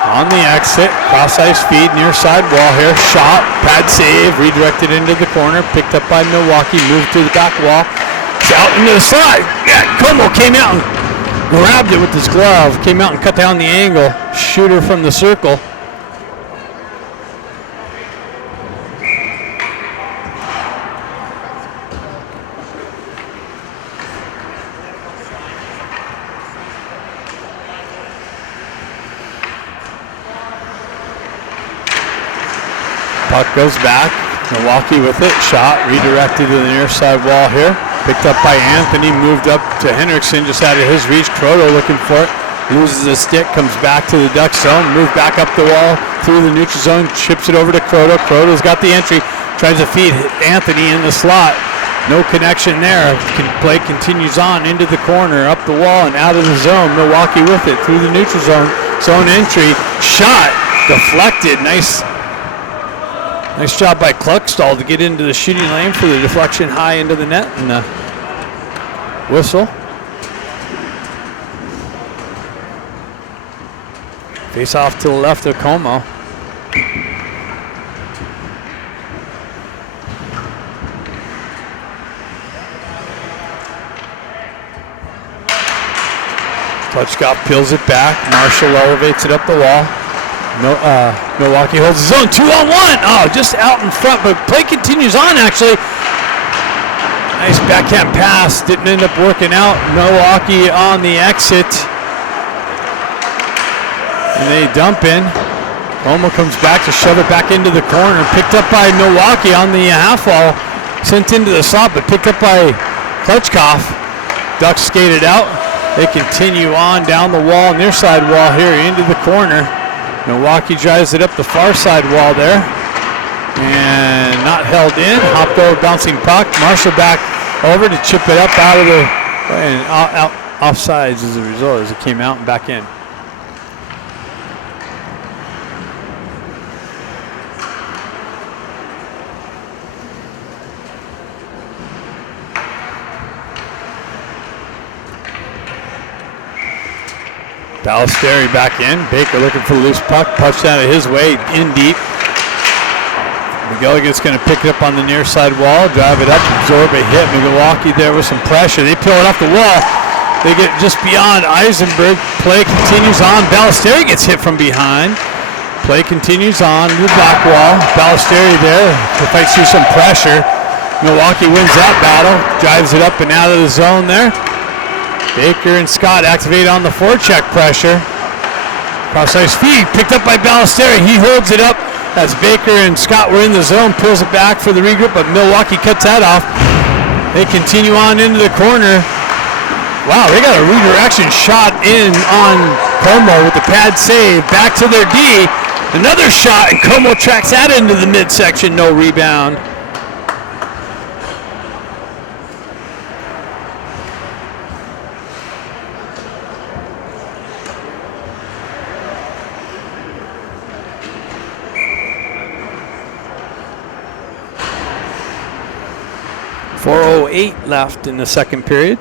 On the exit, cross-ice feed, near side wall here. Shot, pad save, redirected into the corner. Picked up by Milwaukee, moved to the back wall. It's out into the slide. Yeah, Como came out and grabbed it with his glove. Came out and cut down the angle. Shooter from the circle. Puck goes back. Milwaukee with it. Shot redirected to the near side wall here. Picked up by Anthony. Moved up to Henriksen just out of his reach. Kroto looking for it. Loses the stick. Comes back to the Duck zone. Moved back up the wall through the neutral zone. Chips it over to Kroto. Kroto's got the entry. Tries to feed Anthony in the slot. No connection there. Play continues on into the corner. Up the wall and out of the zone. Milwaukee with it through the neutral zone. Zone entry. Shot. Deflected. Nice job by Kluckstall to get into the shooting lane for the deflection high into the net and the whistle. Face off to the left of Como. Klutchkov peels it back. Marshall elevates it up the wall. Milwaukee holds the zone. 2-on-1. Oh, just out in front, but play continues on actually. Nice backhand pass. Didn't end up working out. Milwaukee on the exit. And they dump in. Como comes back to shove it back into the corner. Picked up by Milwaukee on the half wall. Sent into the slot, but picked up by Klutchkov. Ducks skated out. They continue on down the wall, near side wall here into the corner. Milwaukee drives it up the far side wall there. And not held in. Hopped over, bouncing puck. Marshall back over to chip it up out of the, and out offsides as a result as it came out and back in. Ballesteri back in. Baker looking for the loose puck. Punched out of his way, in deep. McGilligan's going to pick it up on the near side wall, drive it up, absorb a hit. Milwaukee there with some pressure. They peel it off the wall. They get just beyond Eisenberg. Play continues on. Ballesteri gets hit from behind. Play continues on the back wall. Ballesteri there. Fights through some pressure. Milwaukee wins that battle. Drives it up and out of the zone there. Baker and Scott activate on the forecheck pressure. Cross-ice feed picked up by Ballesteri. He holds it up as Baker and Scott were in the zone. Pulls it back for the regroup, but Milwaukee cuts that off. They continue on into the corner. Wow, they got a redirection shot in on Como with the pad save. Back to their D. Another shot, and Como tracks that into the midsection. No rebound. .408 left in the second period.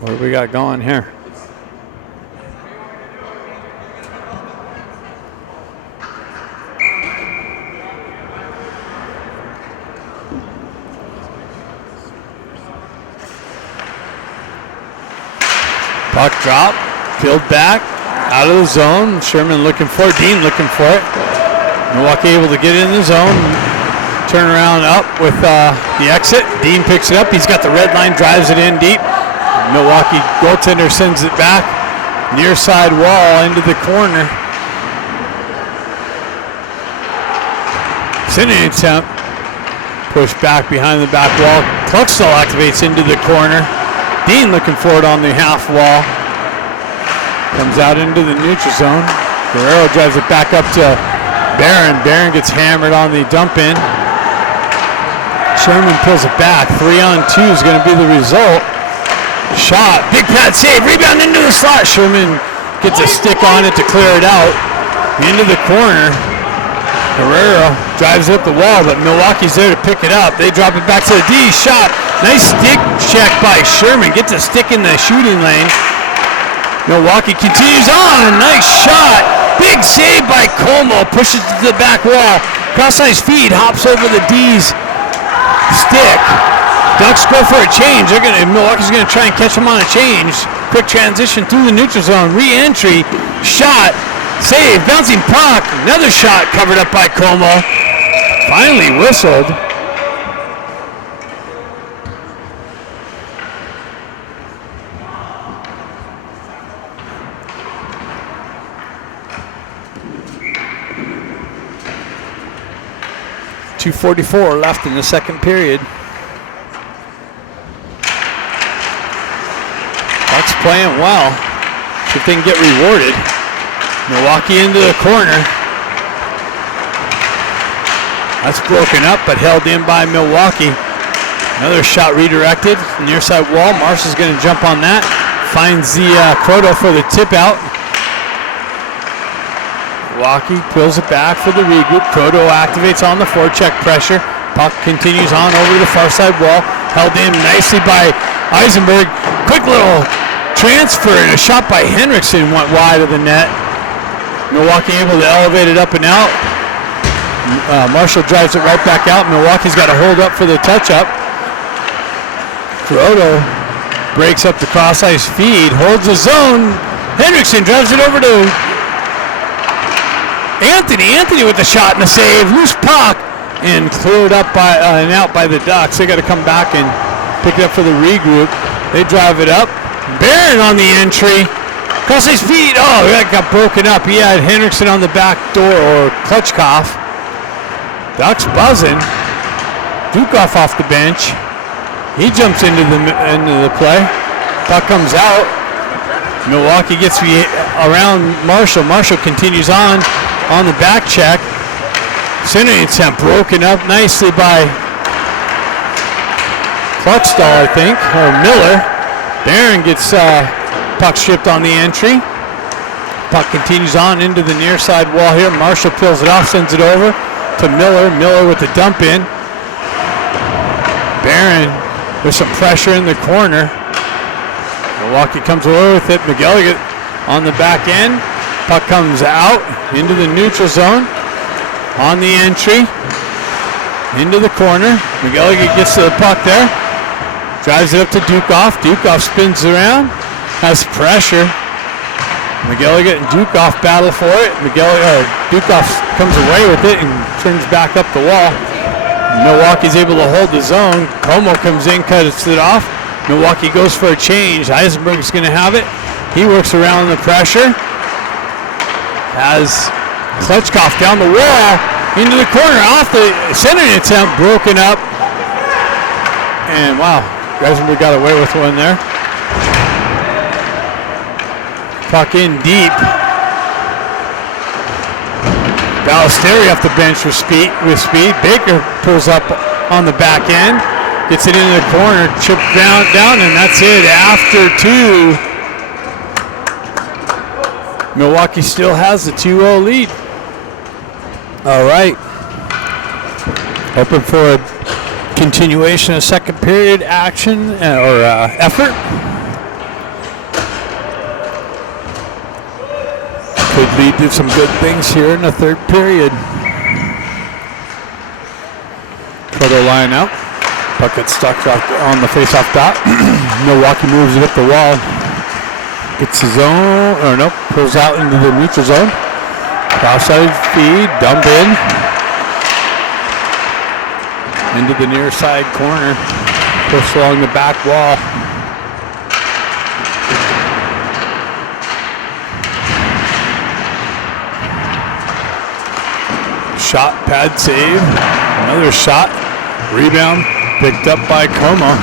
What do we got going here? Puck drop. Peeled back, out of the zone. Sherman looking for it. Dean looking for it. Milwaukee able to get in the zone. Turn around up with the exit. Dean picks it up. He's got the red line, drives it in deep. Milwaukee goaltender sends it back. Near side wall into the corner. Sending attempt. Pushed back behind the back wall. Cluxtall activates into the corner. Dean looking for it on the half wall. Comes out into the neutral zone. Guerrero drives it back up to Barron. Barron gets hammered on the dump in. Sherman pulls it back. 3-on-2 is going to be the result. Shot. Big pad save. Rebound into the slot. Sherman gets a stick on it to clear it out. Into the corner. Guerrero drives up the wall, but Milwaukee's there to pick it up. They drop it back to the D. Shot. Nice stick check by Sherman. Gets a stick in the shooting lane. Milwaukee continues on. Nice shot. Big save by Como. Pushes to the back wall. Cross-ice feed. Hops over the D's stick. Ducks go for a change. Milwaukee's going to try and catch them on a change. Quick transition through the neutral zone. Re-entry. Shot. Save. Bouncing puck. Another shot covered up by Como. Finally whistled. .244 left in the second period. Bucks playing well. See if they can get rewarded. Milwaukee into the corner. That's broken up, but held in by Milwaukee. Another shot redirected. Near side wall. Marshall's going to jump on that. Finds the Croto for the tip out. Milwaukee pulls it back for the regroup. Croto activates on the forecheck pressure. Puck continues on over the far side wall. Held in nicely by Eisenberg. Quick little transfer and a shot by Henriksen went wide of the net. Milwaukee able to elevate it up and out. Marshall drives it right back out. Milwaukee's got to hold up for the touch-up. Croto breaks up the cross-ice feed. Holds the zone. Henriksen drives it over to Anthony with the shot and the save. Loose puck and cleared up by and out by the Ducks. They got to come back and pick it up for the regroup. They drive it up. Barron on the entry. Cross his feet. Oh, that got broken up. He had Henriksen on the back door, or Klutchkov. Ducks buzzing. Dukov off the bench. He jumps into the play. Puck comes out. Milwaukee gets around Marshall. Marshall continues on the back check. Centering attempt broken up nicely by Cluxtall, I think, or Miller. Barron gets puck stripped on the entry. Puck continues on into the near side wall here. Marshall peels it off, sends it over to Miller. Miller with the dump in. Barron with some pressure in the corner. Milwaukee comes away with it. McGilligan on the back end. Puck comes out into the neutral zone. On the entry. Into the corner. McGilligan gets to the puck there. Drives it up to Dukov. Dukov spins around. Has pressure. McGilligan and Dukov battle for it. Dukov comes away with it and turns back up the wall. Milwaukee's able to hold the zone. Como comes in, cuts it off. Milwaukee goes for a change. Eisenberg's going to have it. He works around the pressure. Has Klutchkov down the wall, into the corner, off the centering attempt, broken up. And wow, Eisenberg got away with one there. Puck in deep. Ballesteri off the bench with speed. Baker pulls up on the back end. Gets it into the corner, chipped down, and that's it. After two, Milwaukee still has the 2-0 lead. All right. Hoping for a continuation of second period action or effort. Could lead to some good things here in the third period. Proto line out. Puck gets stuck on the face-off dot. Milwaukee moves it up the wall. Gets the zone, or nope, pulls out into the neutral zone. Cross-side feed, dump in. Into the near side corner. Push along the back wall. Shot, pad save. Another shot. Rebound picked up by Como.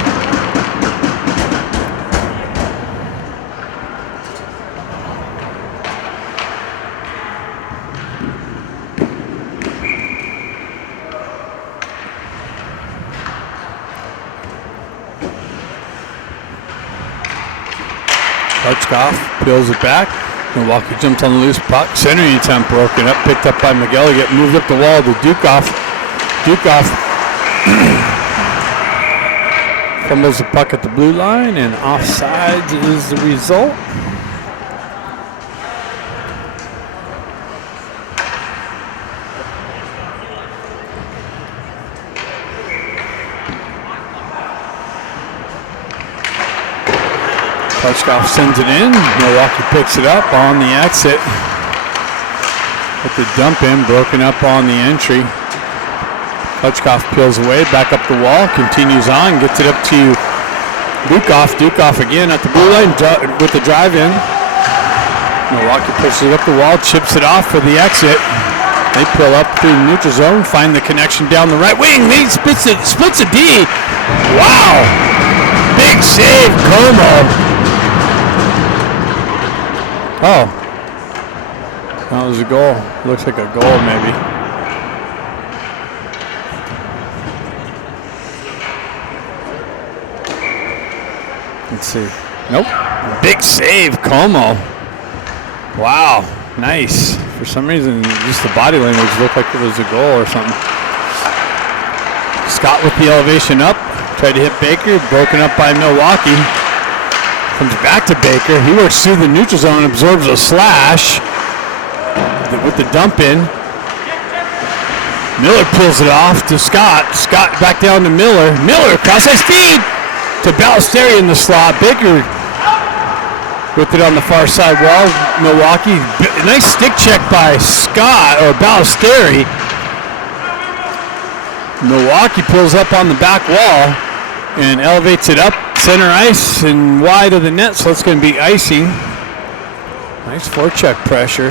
Hutchkoff peels it back. Milwaukee jumps on the loose puck. Centering attempt broken up. Picked up by Miguel. Get moved up the wall to Dukoff. Dukoff fumbles the puck at the blue line, and offsides is the result. Hutchkoff sends it in. Milwaukee picks it up on the exit. With the dump in, broken up on the entry. Hutchkoff peels away, back up the wall, continues on, gets it up to Dukoff. Dukoff again at the blue line with the drive in. Milwaukee pushes it up the wall, chips it off for the exit. They peel up through the neutral zone, find the connection down the right wing. He splits a D. Wow! Big save, Como. Oh, that was a goal. Looks like a goal, maybe. Let's see. Nope. Big save, Como. Wow, nice. For some reason, just the body language looked like it was a goal or something. Scott with the elevation up. Tried to hit Baker. Broken up by Milwaukee. Comes back to Baker. He works through the neutral zone, absorbs a slash with the dump in. Miller pulls it off to Scott. Scott back down to Miller. Miller cross-ice feed to Ballesteri in the slot. Baker with it on the far side wall. Milwaukee. Nice stick check by Scott or Ballesteri. Milwaukee pulls up on the back wall and elevates it up center ice and wide of the net, so it's going to be icing. Nice forecheck pressure.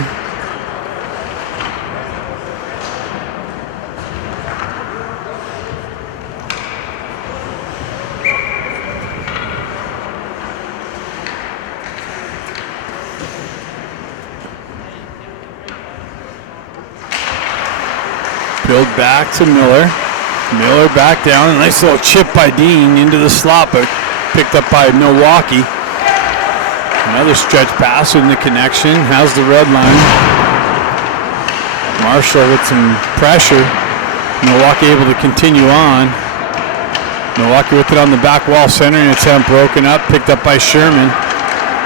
Build back to Miller. Miller back down. A nice little chip by Dean into the slot, but picked up by Milwaukee. Another stretch pass in the connection. Has the red line. Marshall with some pressure. Milwaukee able to continue on. Milwaukee with it on the back wall. Centering attempt broken up. Picked up by Sherman.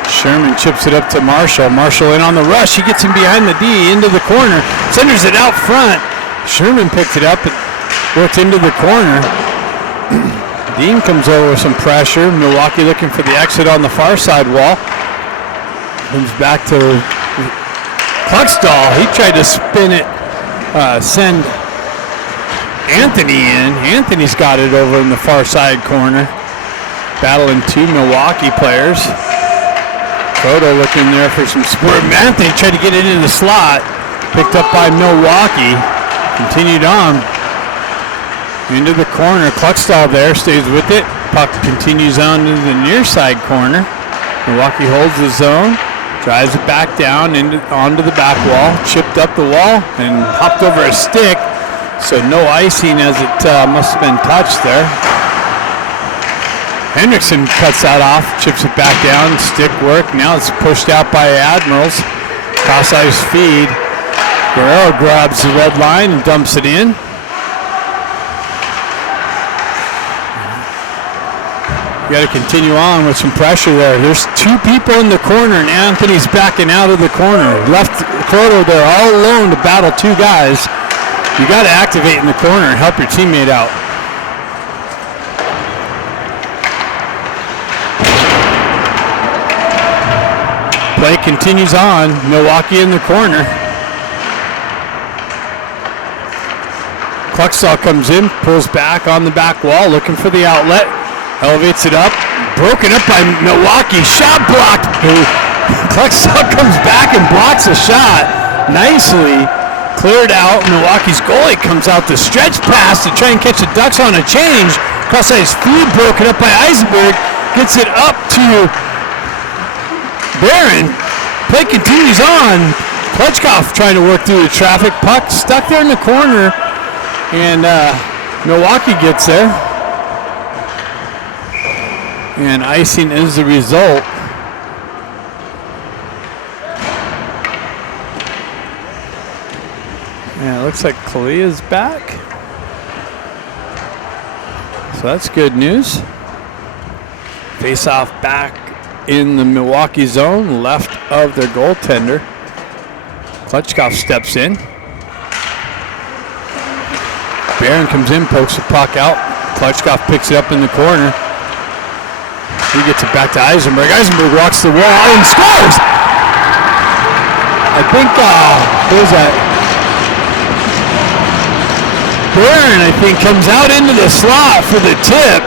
Sherman chips it up to Marshall. Marshall in on the rush. He gets him behind the D into the corner. Centers it out front. Sherman picks it up. Works into the corner. Dean comes over with some pressure. Milwaukee looking for the exit on the far side wall. Comes back to Kluckstall. He tried to spin it, send Anthony in. Anthony's got it over in the far side corner. Battling two Milwaukee players. Proto looking there for some support. Anthony tried to get it into the slot. Picked up by Milwaukee. Continued on. Into the corner. Kluckstall there, stays with it. Puck continues on to the near side corner. Milwaukee holds the zone. Drives it back down onto the back wall. Chipped up the wall and hopped over a stick. So no icing as it must have been touched there. Hendrickson cuts that off. Chips it back down. Stick work. Now it's pushed out by Admirals. Cross-ice feed. Guerrero grabs the red line and dumps it in. You got to continue on with some pressure there. There's two people in the corner, and Anthony's backing out of the corner. Left Croto there all alone to battle two guys. You got to activate in the corner and help your teammate out. Play continues on. Milwaukee in the corner. Kluckstall comes in, pulls back on the back wall, looking for the outlet. Elevates it up. Broken up by Milwaukee. Shot blocked. Kluckstall comes back and blocks a shot nicely. cleared out. Milwaukee's goalie comes out to stretch pass to try and catch the Ducks on a change. Cross-ice feed broken up by Eisenberg. Gets it up to Barron. Play continues on. Klitschkoff trying to work through the traffic. Puck stuck there in the corner. And Milwaukee gets there. And icing is the result. Yeah, it looks like Kalia's back. So that's good news. Face-off back in the Milwaukee zone, left of their goaltender. Klitschkoff steps in. Barron comes in, pokes the puck out. Klitschkoff picks it up in the corner. He gets it back to Eisenberg. Eisenberg walks the wall and scores! I think, who was that? Barron, I think, comes out into the slot for the tip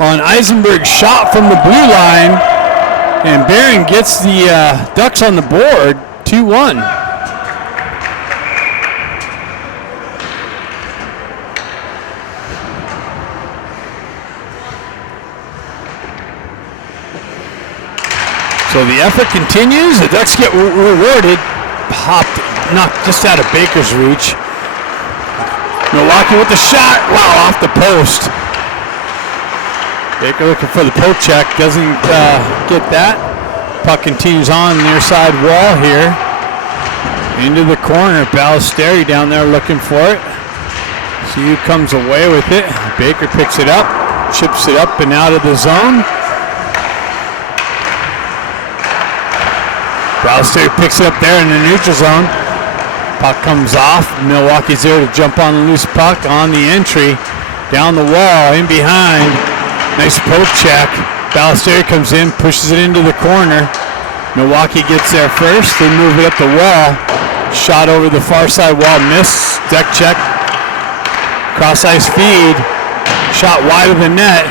on Eisenberg's shot from the blue line, and Barron gets the Ducks on the board, 2-1. So the effort continues. The Ducks get rewarded. Popped, knocked just out of Baker's reach. Milwaukee with the shot. Wow, off the post. Baker looking for the poke check. Doesn't get that. Puck continues on near side wall here. Into the corner. Ballesteri down there looking for it. See who comes away with it. Baker picks it up. Chips it up and out of the zone. Ballesteri picks it up there in the neutral zone. Puck comes off. Milwaukee's there to jump on the loose puck on the entry. Down the wall, in behind. Nice poke check. Ballesteri comes in, pushes it into the corner. Milwaukee gets there first. They move it up the wall. Shot over the far side wall, miss. Deck check. Cross-ice feed. Shot wide of the net.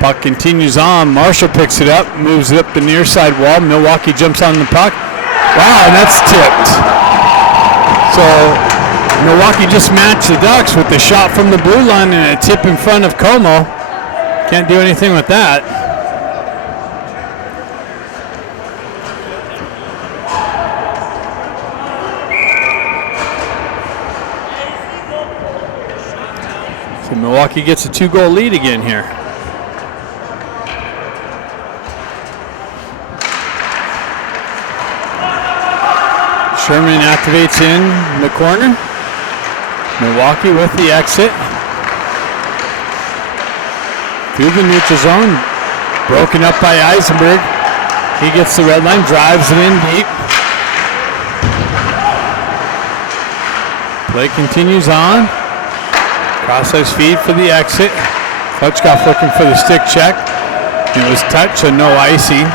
Puck continues on. Marshall picks it up, moves it up the near side wall. Milwaukee jumps on the puck. Wow, and that's tipped. So Milwaukee just matched the Ducks with the shot from the blue line and a tip in front of Como. Can't do anything with that. So Milwaukee gets a 2-goal lead again here. Sherman activates in the corner. Milwaukee with the exit. Through the neutral zone. Broken up by Eisenberg. He gets the red line, drives it in deep. Play continues on. Cross-ice feed for the exit. Klitschkoff looking for the stick check. It was touched, so no icing.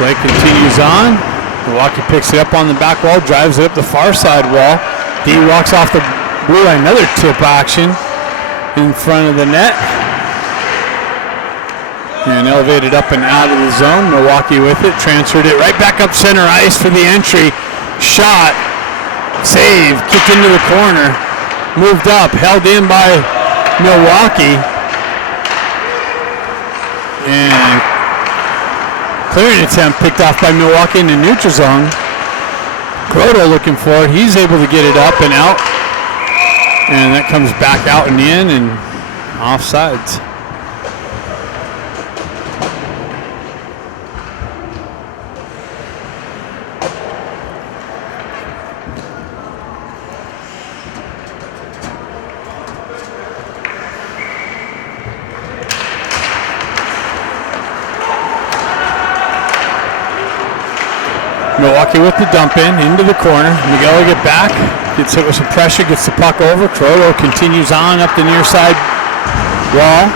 Play continues on. Milwaukee picks it up on the back wall, drives it up the far side wall. D walks off the blue line, another tip action in front of the net. And elevated up and out of the zone. Milwaukee with it, transferred it right back up center ice for the entry. Shot, save, kicked into the corner, moved up, held in by Milwaukee. And clearing attempt picked off by Milwaukee in the neutral zone. Croto looking for it. He's able to get it up and out. And that comes back out and in and offsides. Milwaukee with the dump into the corner. Miguel will get back, gets hit with some pressure, gets the puck over. Croto continues on up the near side wall.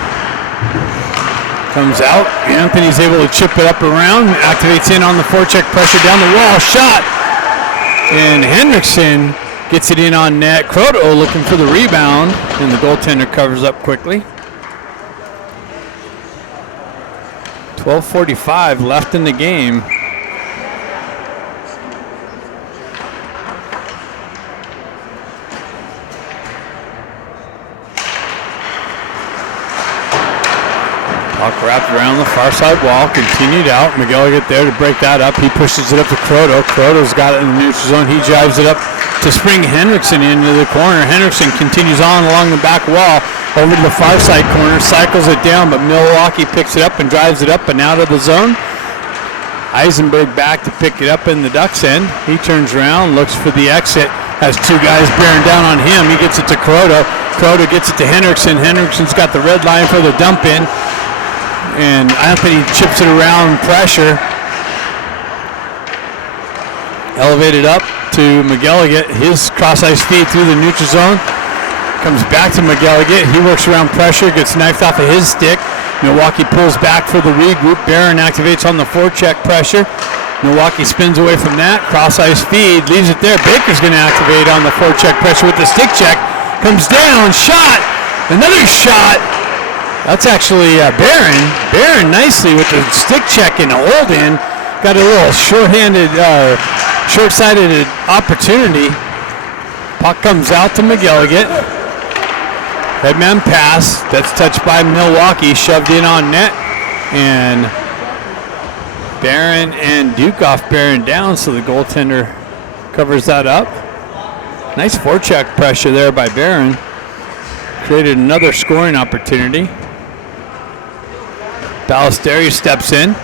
Comes out. Anthony's able to chip it up around, activates in on the forecheck, pressure down the wall, shot. And Hendrickson gets it in on net. Croto looking for the rebound, and the goaltender covers up quickly. 12:45 left in the game. Puck wrapped around the far side wall, continued out. McGilligan there to break that up. He pushes it up to Croto. Croto's got it in the neutral zone. He drives it up to Spring Henriksen into the corner. Henriksen continues on along the back wall over to the far side corner, cycles it down, but Milwaukee picks it up and drives it up and out of the zone. Eisenberg back to pick it up in the Ducks end. He turns around, looks for the exit, has two guys bearing down on him. He gets it to Croto. Croto gets it to Henriksen. Henriksen's got the red line for the dump in. And Anthony chips it around, pressure. Elevated up to McGilligan. His cross-ice feed through the neutral zone. Comes back to McGilligan. He works around pressure, gets knifed off of his stick. Milwaukee pulls back for the regroup. Barron activates on the forecheck pressure. Milwaukee spins away from that. Cross-ice feed, leaves it there. Baker's going to activate on the forecheck pressure with the stick check. Comes down, shot. Another shot. That's actually Barron. Barron nicely with the stick check and hold in. Got a little short-sided opportunity. Puck comes out to McGilligan. Headman pass. That's touched by Milwaukee. Shoved in on net. And Barron and Dukoff bearing down, so the goaltender covers that up. Nice forecheck pressure there by Barron. Created another scoring opportunity. Ballesteros steps in.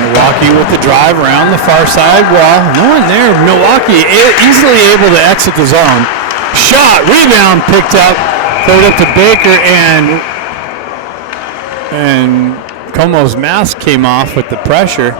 Milwaukee with the drive around the far side wall. No one there. Milwaukee easily able to exit the zone. Shot, rebound picked up. Throw it up to Baker, and Como's mask came off with the pressure.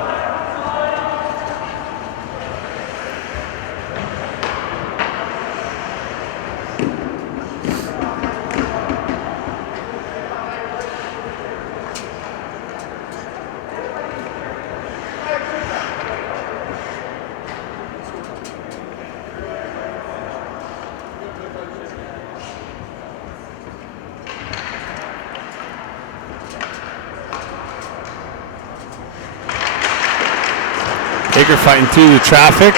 Baker fighting through the traffic.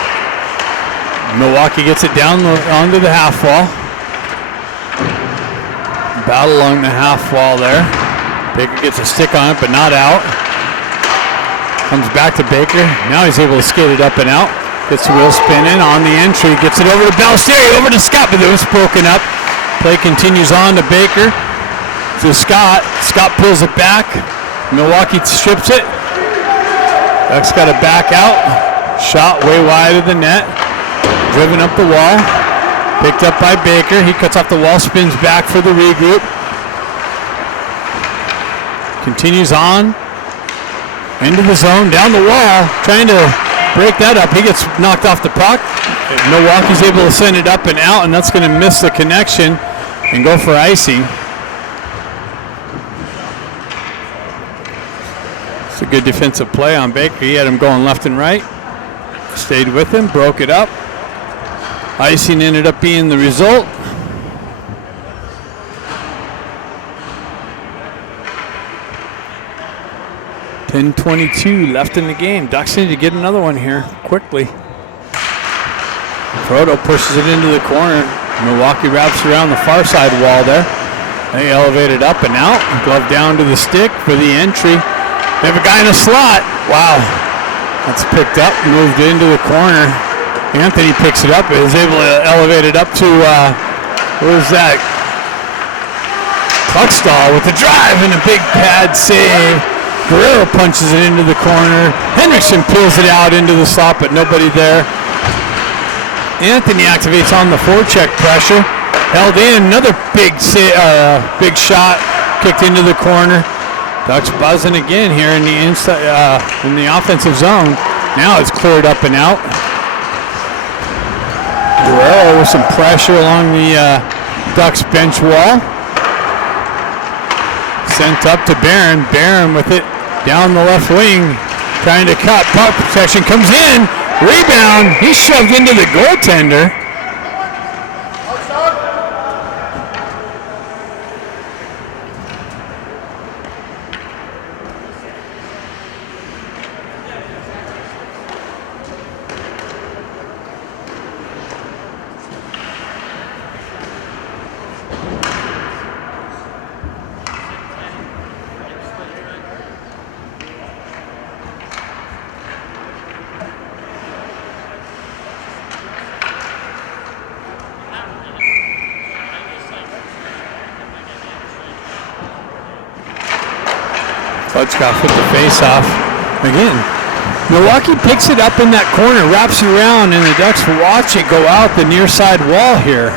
Milwaukee gets it down onto the half wall. Battle along the half wall there. Baker gets a stick on it, but not out. Comes back to Baker. Now he's able to skate it up and out. Gets the wheel spinning on the entry. Gets it over to Ballesteros, over to Scott, but it was broken up. Play continues on to Baker. To Scott. Scott pulls it back. Milwaukee strips it. Ducks got to back out. Shot way wide of the net. Driven up the wall. Picked up by Baker. He cuts off the wall, spins back for the regroup. Continues on. Into the zone, down the wall. Trying to break that up. He gets knocked off the puck. Milwaukee's able to send it up and out, and that's going to miss the connection and go for icing. It's a good defensive play on Baker. He had him going left and right. Stayed with him, broke it up. Icing ended up being the result. .10:22 left in the game. Ducks need to get another one here quickly. Proto pushes it into the corner. Milwaukee wraps around the far side wall there. They elevate it up and out. Glove down to the stick for the entry. They have a guy in a slot. Wow. That's picked up, moved into the corner. Anthony picks it up, is able to elevate it up to, what is that? Puckstall with the drive and a big pad save. Guerrero punches it into the corner. Henriksen peels it out into the slot, but nobody there. Anthony activates on the forecheck pressure. Held in, another big shot kicked into the corner. Ducks buzzing again here in the inside, in the offensive zone. Now it's cleared up and out. Guerrero with some pressure along the Ducks bench wall. Sent up to Barron. Barron with it down the left wing, trying to cut. Puck protection comes in. Rebound. He's shoved into the goaltender. Got put the face off. Again, Milwaukee picks it up in that corner, wraps you around, and the Ducks watch it go out the near side wall here.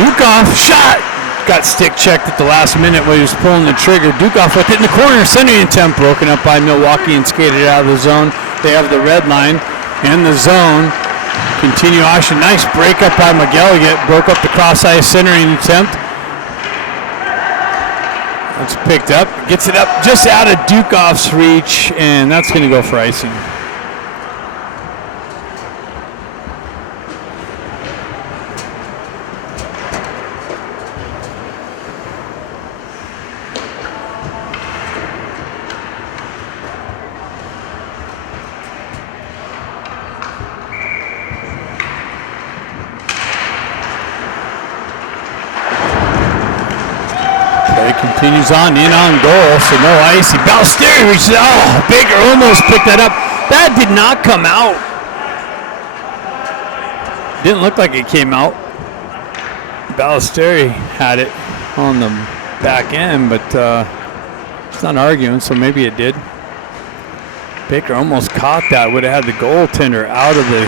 Dukoff shot. Got stick checked at the last minute when he was pulling the trigger. Dukoff with it in the corner. Centering attempt broken up by Milwaukee and skated out of the zone. They have the red line and the zone. Continuation. Nice break up by McGilligan. Broke up the cross ice centering attempt. It's picked up, gets it up just out of Dukoff's reach, and that's going to go for icing. Continues on, in on goal, so no ice. Ballesteri reaches out. Oh, Baker almost picked that up. That did not come out. Didn't look like it came out. Ballesteri had it on the back end, but it's not arguing, so maybe it did. Baker almost caught that. Would have had the goaltender out of the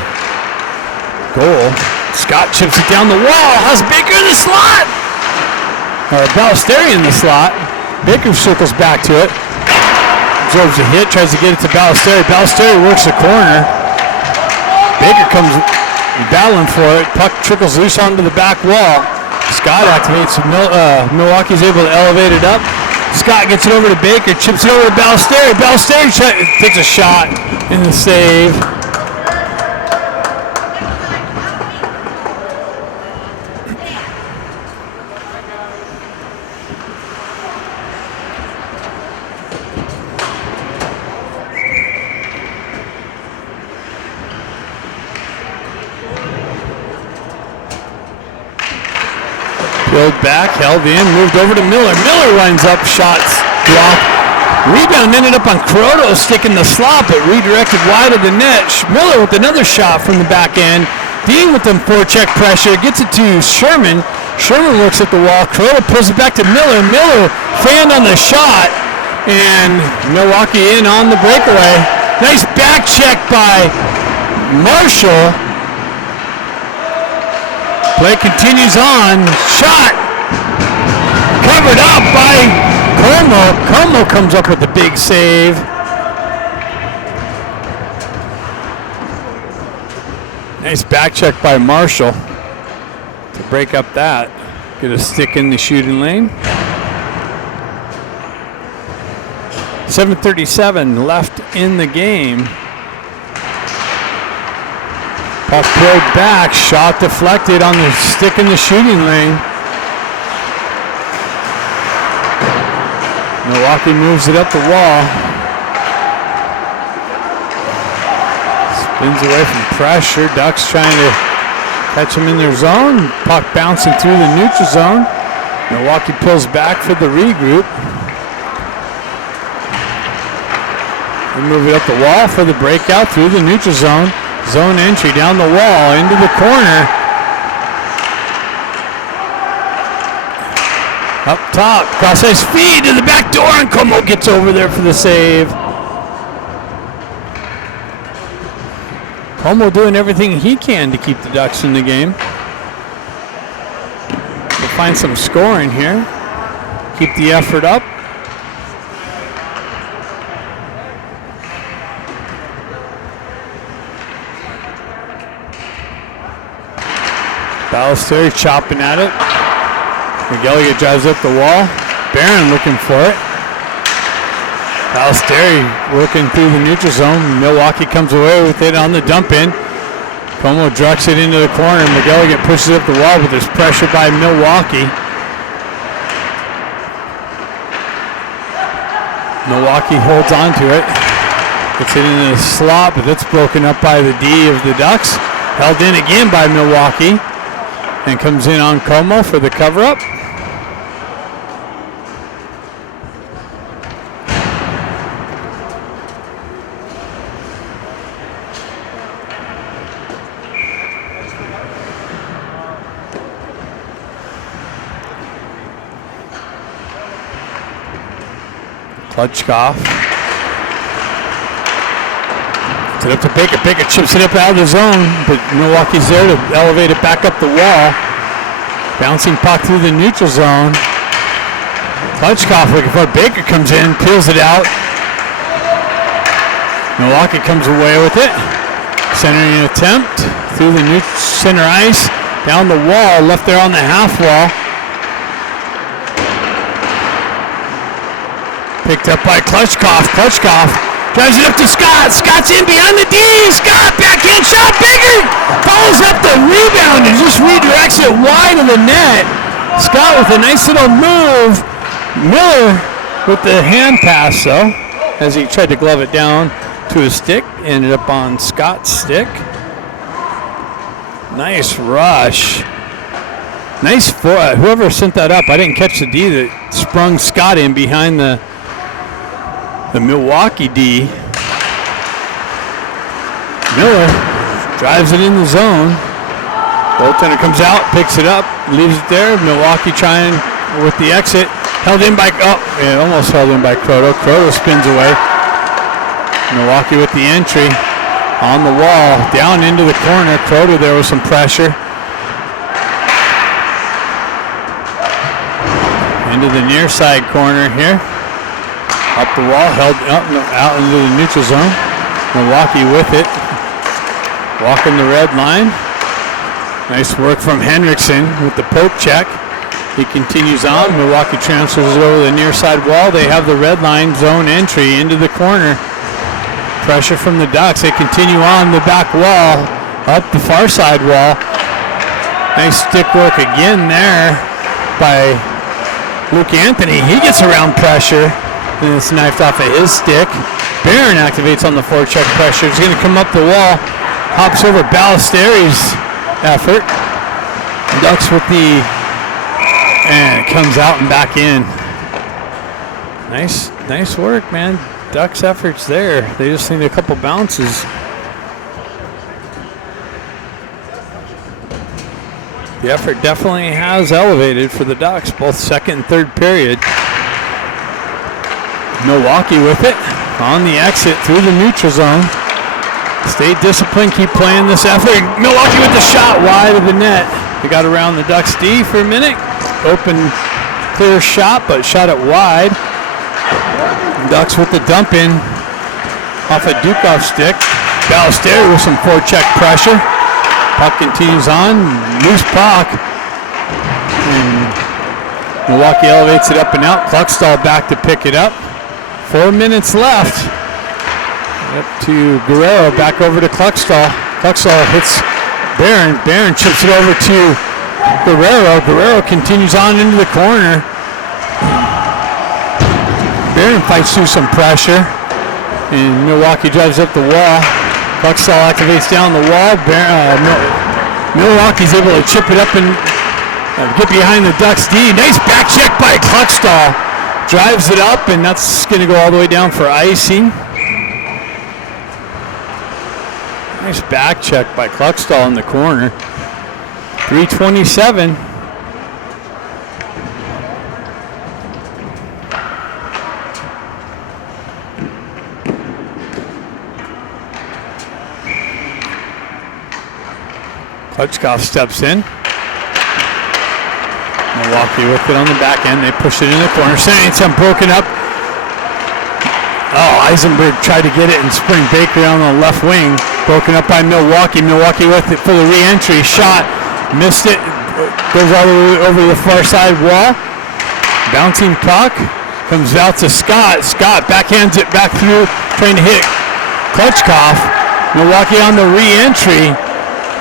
goal. Scott chips it down the wall. Has Baker in the slot. Ballesteri in the slot. Baker circles back to it. Absorbs a hit, tries to get it to Ballesteri. Ballesteri works the corner. Baker comes battling for it. Puck trickles loose onto the back wall. Scott activates. Milwaukee's able to elevate it up. Scott gets it over to Baker, chips it over to Ballesteri. Ballesteri takes a shot in the save. Pulled back, held in, moved over to Miller. Miller lines up, shots blocked. Rebound ended up on Croto, sticking the slot, but redirected wide of the net. Miller with another shot from the back end. Dean with them forecheck pressure, gets it to Sherman. Sherman looks at the wall. Croto pulls it back to Miller. Miller fanned on the shot, and Milwaukee in on the breakaway. Nice back check by Marshall. Play continues on. Shot. Covered up by Como. Como comes up with the big save. Nice back check by Marshall to break up that. Get a stick in the shooting lane. 7:37 left in the game. Puck pulled back, shot deflected on the stick in the shooting lane. Milwaukee moves it up the wall. Spins away from pressure. Ducks trying to catch him in their zone. Puck bouncing through the neutral zone. Milwaukee pulls back for the regroup. They move it up the wall for the breakout through the neutral zone. Zone entry down the wall into the corner. Up top, cross ice feed to the back door, and Como gets over there for the save. Como doing everything he can to keep the Ducks in the game. We'll find some scoring here. Keep the effort up. Ballesteri chopping at it. McGilligan drives up the wall. Barron looking for it. Ballesteri working through the neutral zone. Milwaukee comes away with it on the dump in. Como directs it into the corner. McElligott pushes up the wall, but there's pressure by Milwaukee. Milwaukee holds on to it. Gets it into the slot, but that's broken up by the D of the Ducks. Held in again by Milwaukee. And comes in on Como for the cover-up. Klutchkov. Gets it up to Baker. Baker chips it up out of the zone, but Milwaukee's there to elevate it back up the wall. Bouncing puck through the neutral zone. Klutchkov looking for it. Baker comes in, peels it out. Milwaukee comes away with it. Centering attempt through the center ice. Down the wall, left there on the half wall. Picked up by Klutchkov. Klutchkov drives it up to Scott. Scott's in behind the D. Scott backhand shot. Baker follows up the rebound and just redirects it wide of the net. Scott with a nice little move. Miller with the hand pass though, as he tried to glove it down to his stick. Ended up on Scott's stick. Nice rush. Nice foot. Whoever sent that up, I didn't catch the D that sprung Scott in behind the Milwaukee D. Miller drives it in the zone. Goaltender comes out, picks it up, leaves it there. Milwaukee trying with the exit. Held in by, almost held in by Croto. Croto spins away. Milwaukee with the entry on the wall, down into the corner. Croto there with some pressure. Into the near side corner here. Up the wall, held up, out into the neutral zone. Milwaukee with it. Walking the red line. Nice work from Henriksen with the poke check. He continues on. Milwaukee transfers it over the near side wall. They have the red line zone entry into the corner. Pressure from the Ducks. They continue on the back wall, up the far side wall. Nice stick work again there by Luke Anthony. He gets around pressure. And it's knifed off of his stick. Barron activates on the forecheck pressure. He's going to come up the wall. Hops over Ballesteri's effort. Ducks with the... And it comes out and back in. Nice work, man. Ducks' efforts there. They just need a couple bounces. The effort definitely has elevated for the Ducks, both second and third period. Milwaukee with it on the exit through the neutral zone. Stay disciplined, keep playing this effort. Milwaukee with the shot wide of the net. They got around the Ducks D for a minute. Open, clear shot, but shot it wide. Ducks with the dump in off a Dukov stick. Ballesteri with some forecheck pressure. Puck continues on, loose puck. And Milwaukee elevates it up and out. Kluckstall back to pick it up. 4 minutes left. Up to Guerrero, back over to Kluckstall. Kluckstall hits Barron. Barron chips it over to Guerrero. Guerrero continues on into the corner. Barron fights through some pressure. And Milwaukee drives up the wall. Kluckstall activates down the wall. Milwaukee's able to chip it up and get behind the Ducks D. Nice back check by Kluckstall. Drives it up, and that's going to go all the way down for icing. Nice back check by Kluckstall in the corner. 3:27. Klutchkov steps in. Milwaukee with it on the back end. They push it in the corner. Some broken up. Oh, Eisenberg tried to get it and spring Baker on the left wing. Broken up by Milwaukee. Milwaukee with it for the re-entry. Shot. Missed it. Goes all the way over the far side wall. Bouncing puck. Comes out to Scott. Scott backhands it back through, trying to hit Klutchkov. Milwaukee on the re-entry.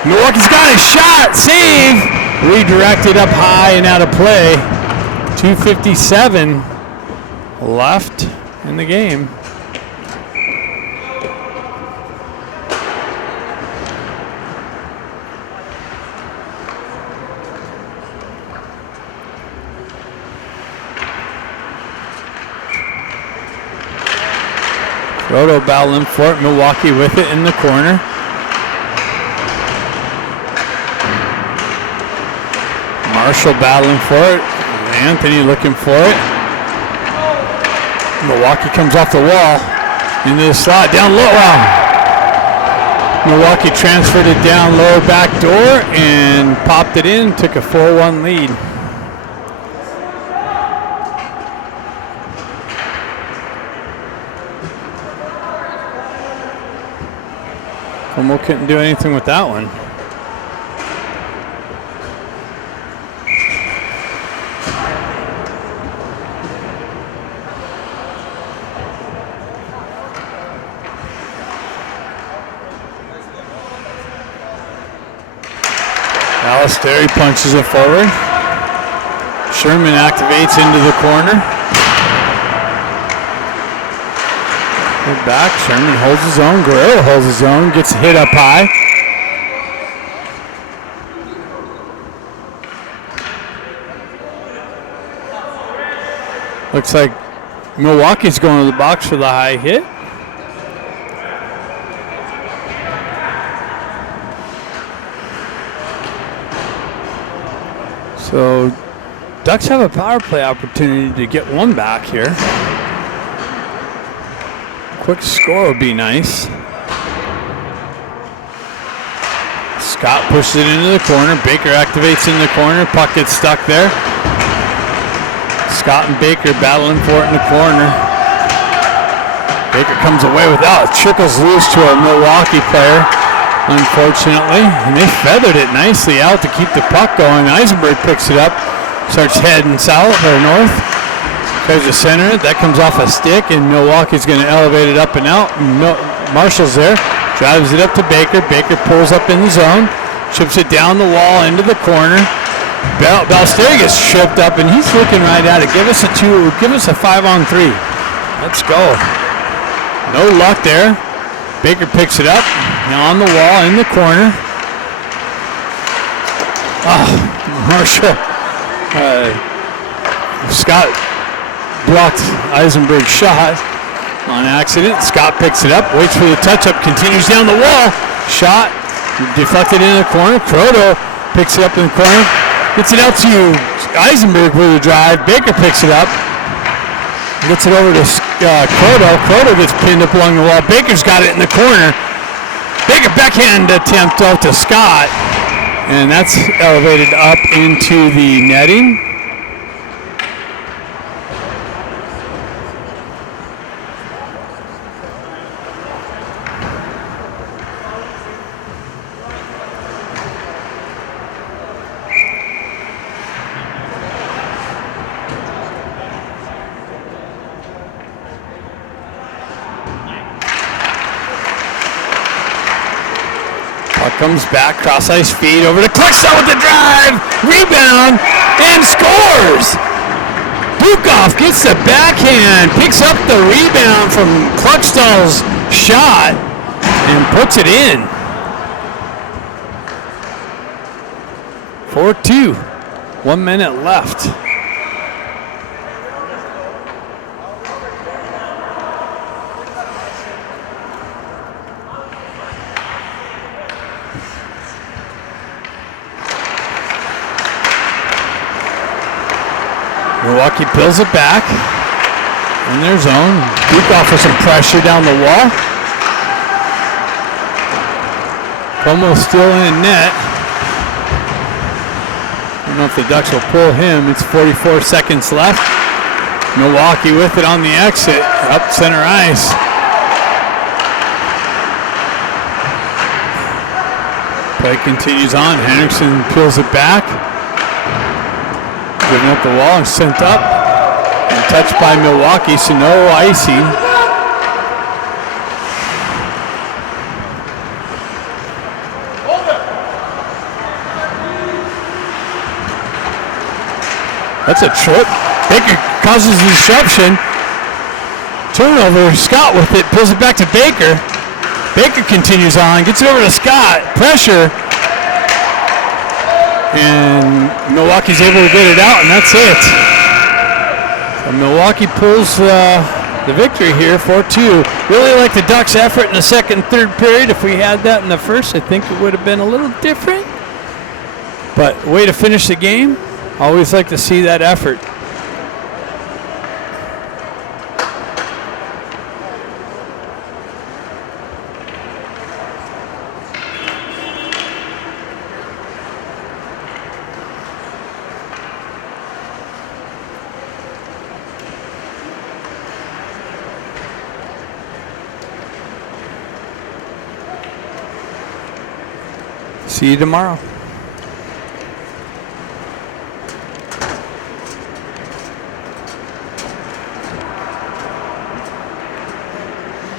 Milwaukee's got a shot. Save. Redirected up high and out of play. 2:57 left in the game. Roto battling for it. Milwaukee with it in the corner. Marshall battling for it. Anthony looking for it. Milwaukee comes off the wall into the slot down low. Wow. Milwaukee transferred it down low back door and popped it in. Took a 4-1 lead. Como couldn't do anything with that one. Alisteri punches it forward. Sherman activates into the corner. Good back. Sherman holds his own. Guerrero holds his own. Gets hit up high. Looks like Milwaukee's going to the box for the high hit. So Ducks have a power play opportunity to get one back here. Quick score would be nice. Scott pushes it into the corner. Baker activates in the corner. Puck gets stuck there. Scott and Baker battling for it in the corner. Baker comes away without. Trickles loose to a Milwaukee player, unfortunately. And they feathered it nicely out to keep the puck going. Eisenberg picks it up. Starts heading south or north. Tries to center it. That comes off a stick, and Milwaukee's going to elevate it up and out. Marshall's there. Drives it up to Baker. Baker pulls up in the zone. Chips it down the wall into the corner. Balsteri gets tripped up, and he's looking right at it. Give us a 5-on-3. Let's go. No luck there. Baker picks it up. Now on the wall in the corner. Marshall. Scott blocked Eisenberg's shot on accident. Scott picks it up, waits for the touch-up, continues down the wall. Shot, deflected in the corner. Croto picks it up in the corner. Gets it out to Eisenberg with a drive. Baker picks it up. Gets it over to Croto. Croto gets pinned up along the wall. Baker's got it in the corner. Baker backhand attempt out to Scott. And that's elevated up into the netting. Comes back, cross ice feed over to Klutchkov with the drive, rebound, and scores! Bukov gets the backhand, picks up the rebound from Klutchkov's shot, and puts it in. 4-2, 1 minute left. Milwaukee pulls it back in their zone. Bukov for some pressure down the wall. Como still in net. I don't know if the Ducks will pull him. It's 44 seconds left. Milwaukee with it on the exit. Up center ice. Play continues on. Henriksen pulls it back. Giving up the wall and sent up. And touch by Milwaukee, so no icing. That's a trip. Baker causes a disruption. Turnover. Scott with it. Pulls it back to Baker. Baker continues on. Gets it over to Scott. Pressure. And Milwaukee's able to get it out, and that's it. So Milwaukee pulls the victory here, 4-2. Really like the Ducks' effort in the second and third period. If we had that in the first, I think it would have been a little different. But way to finish the game. Always like to see that effort. See you tomorrow.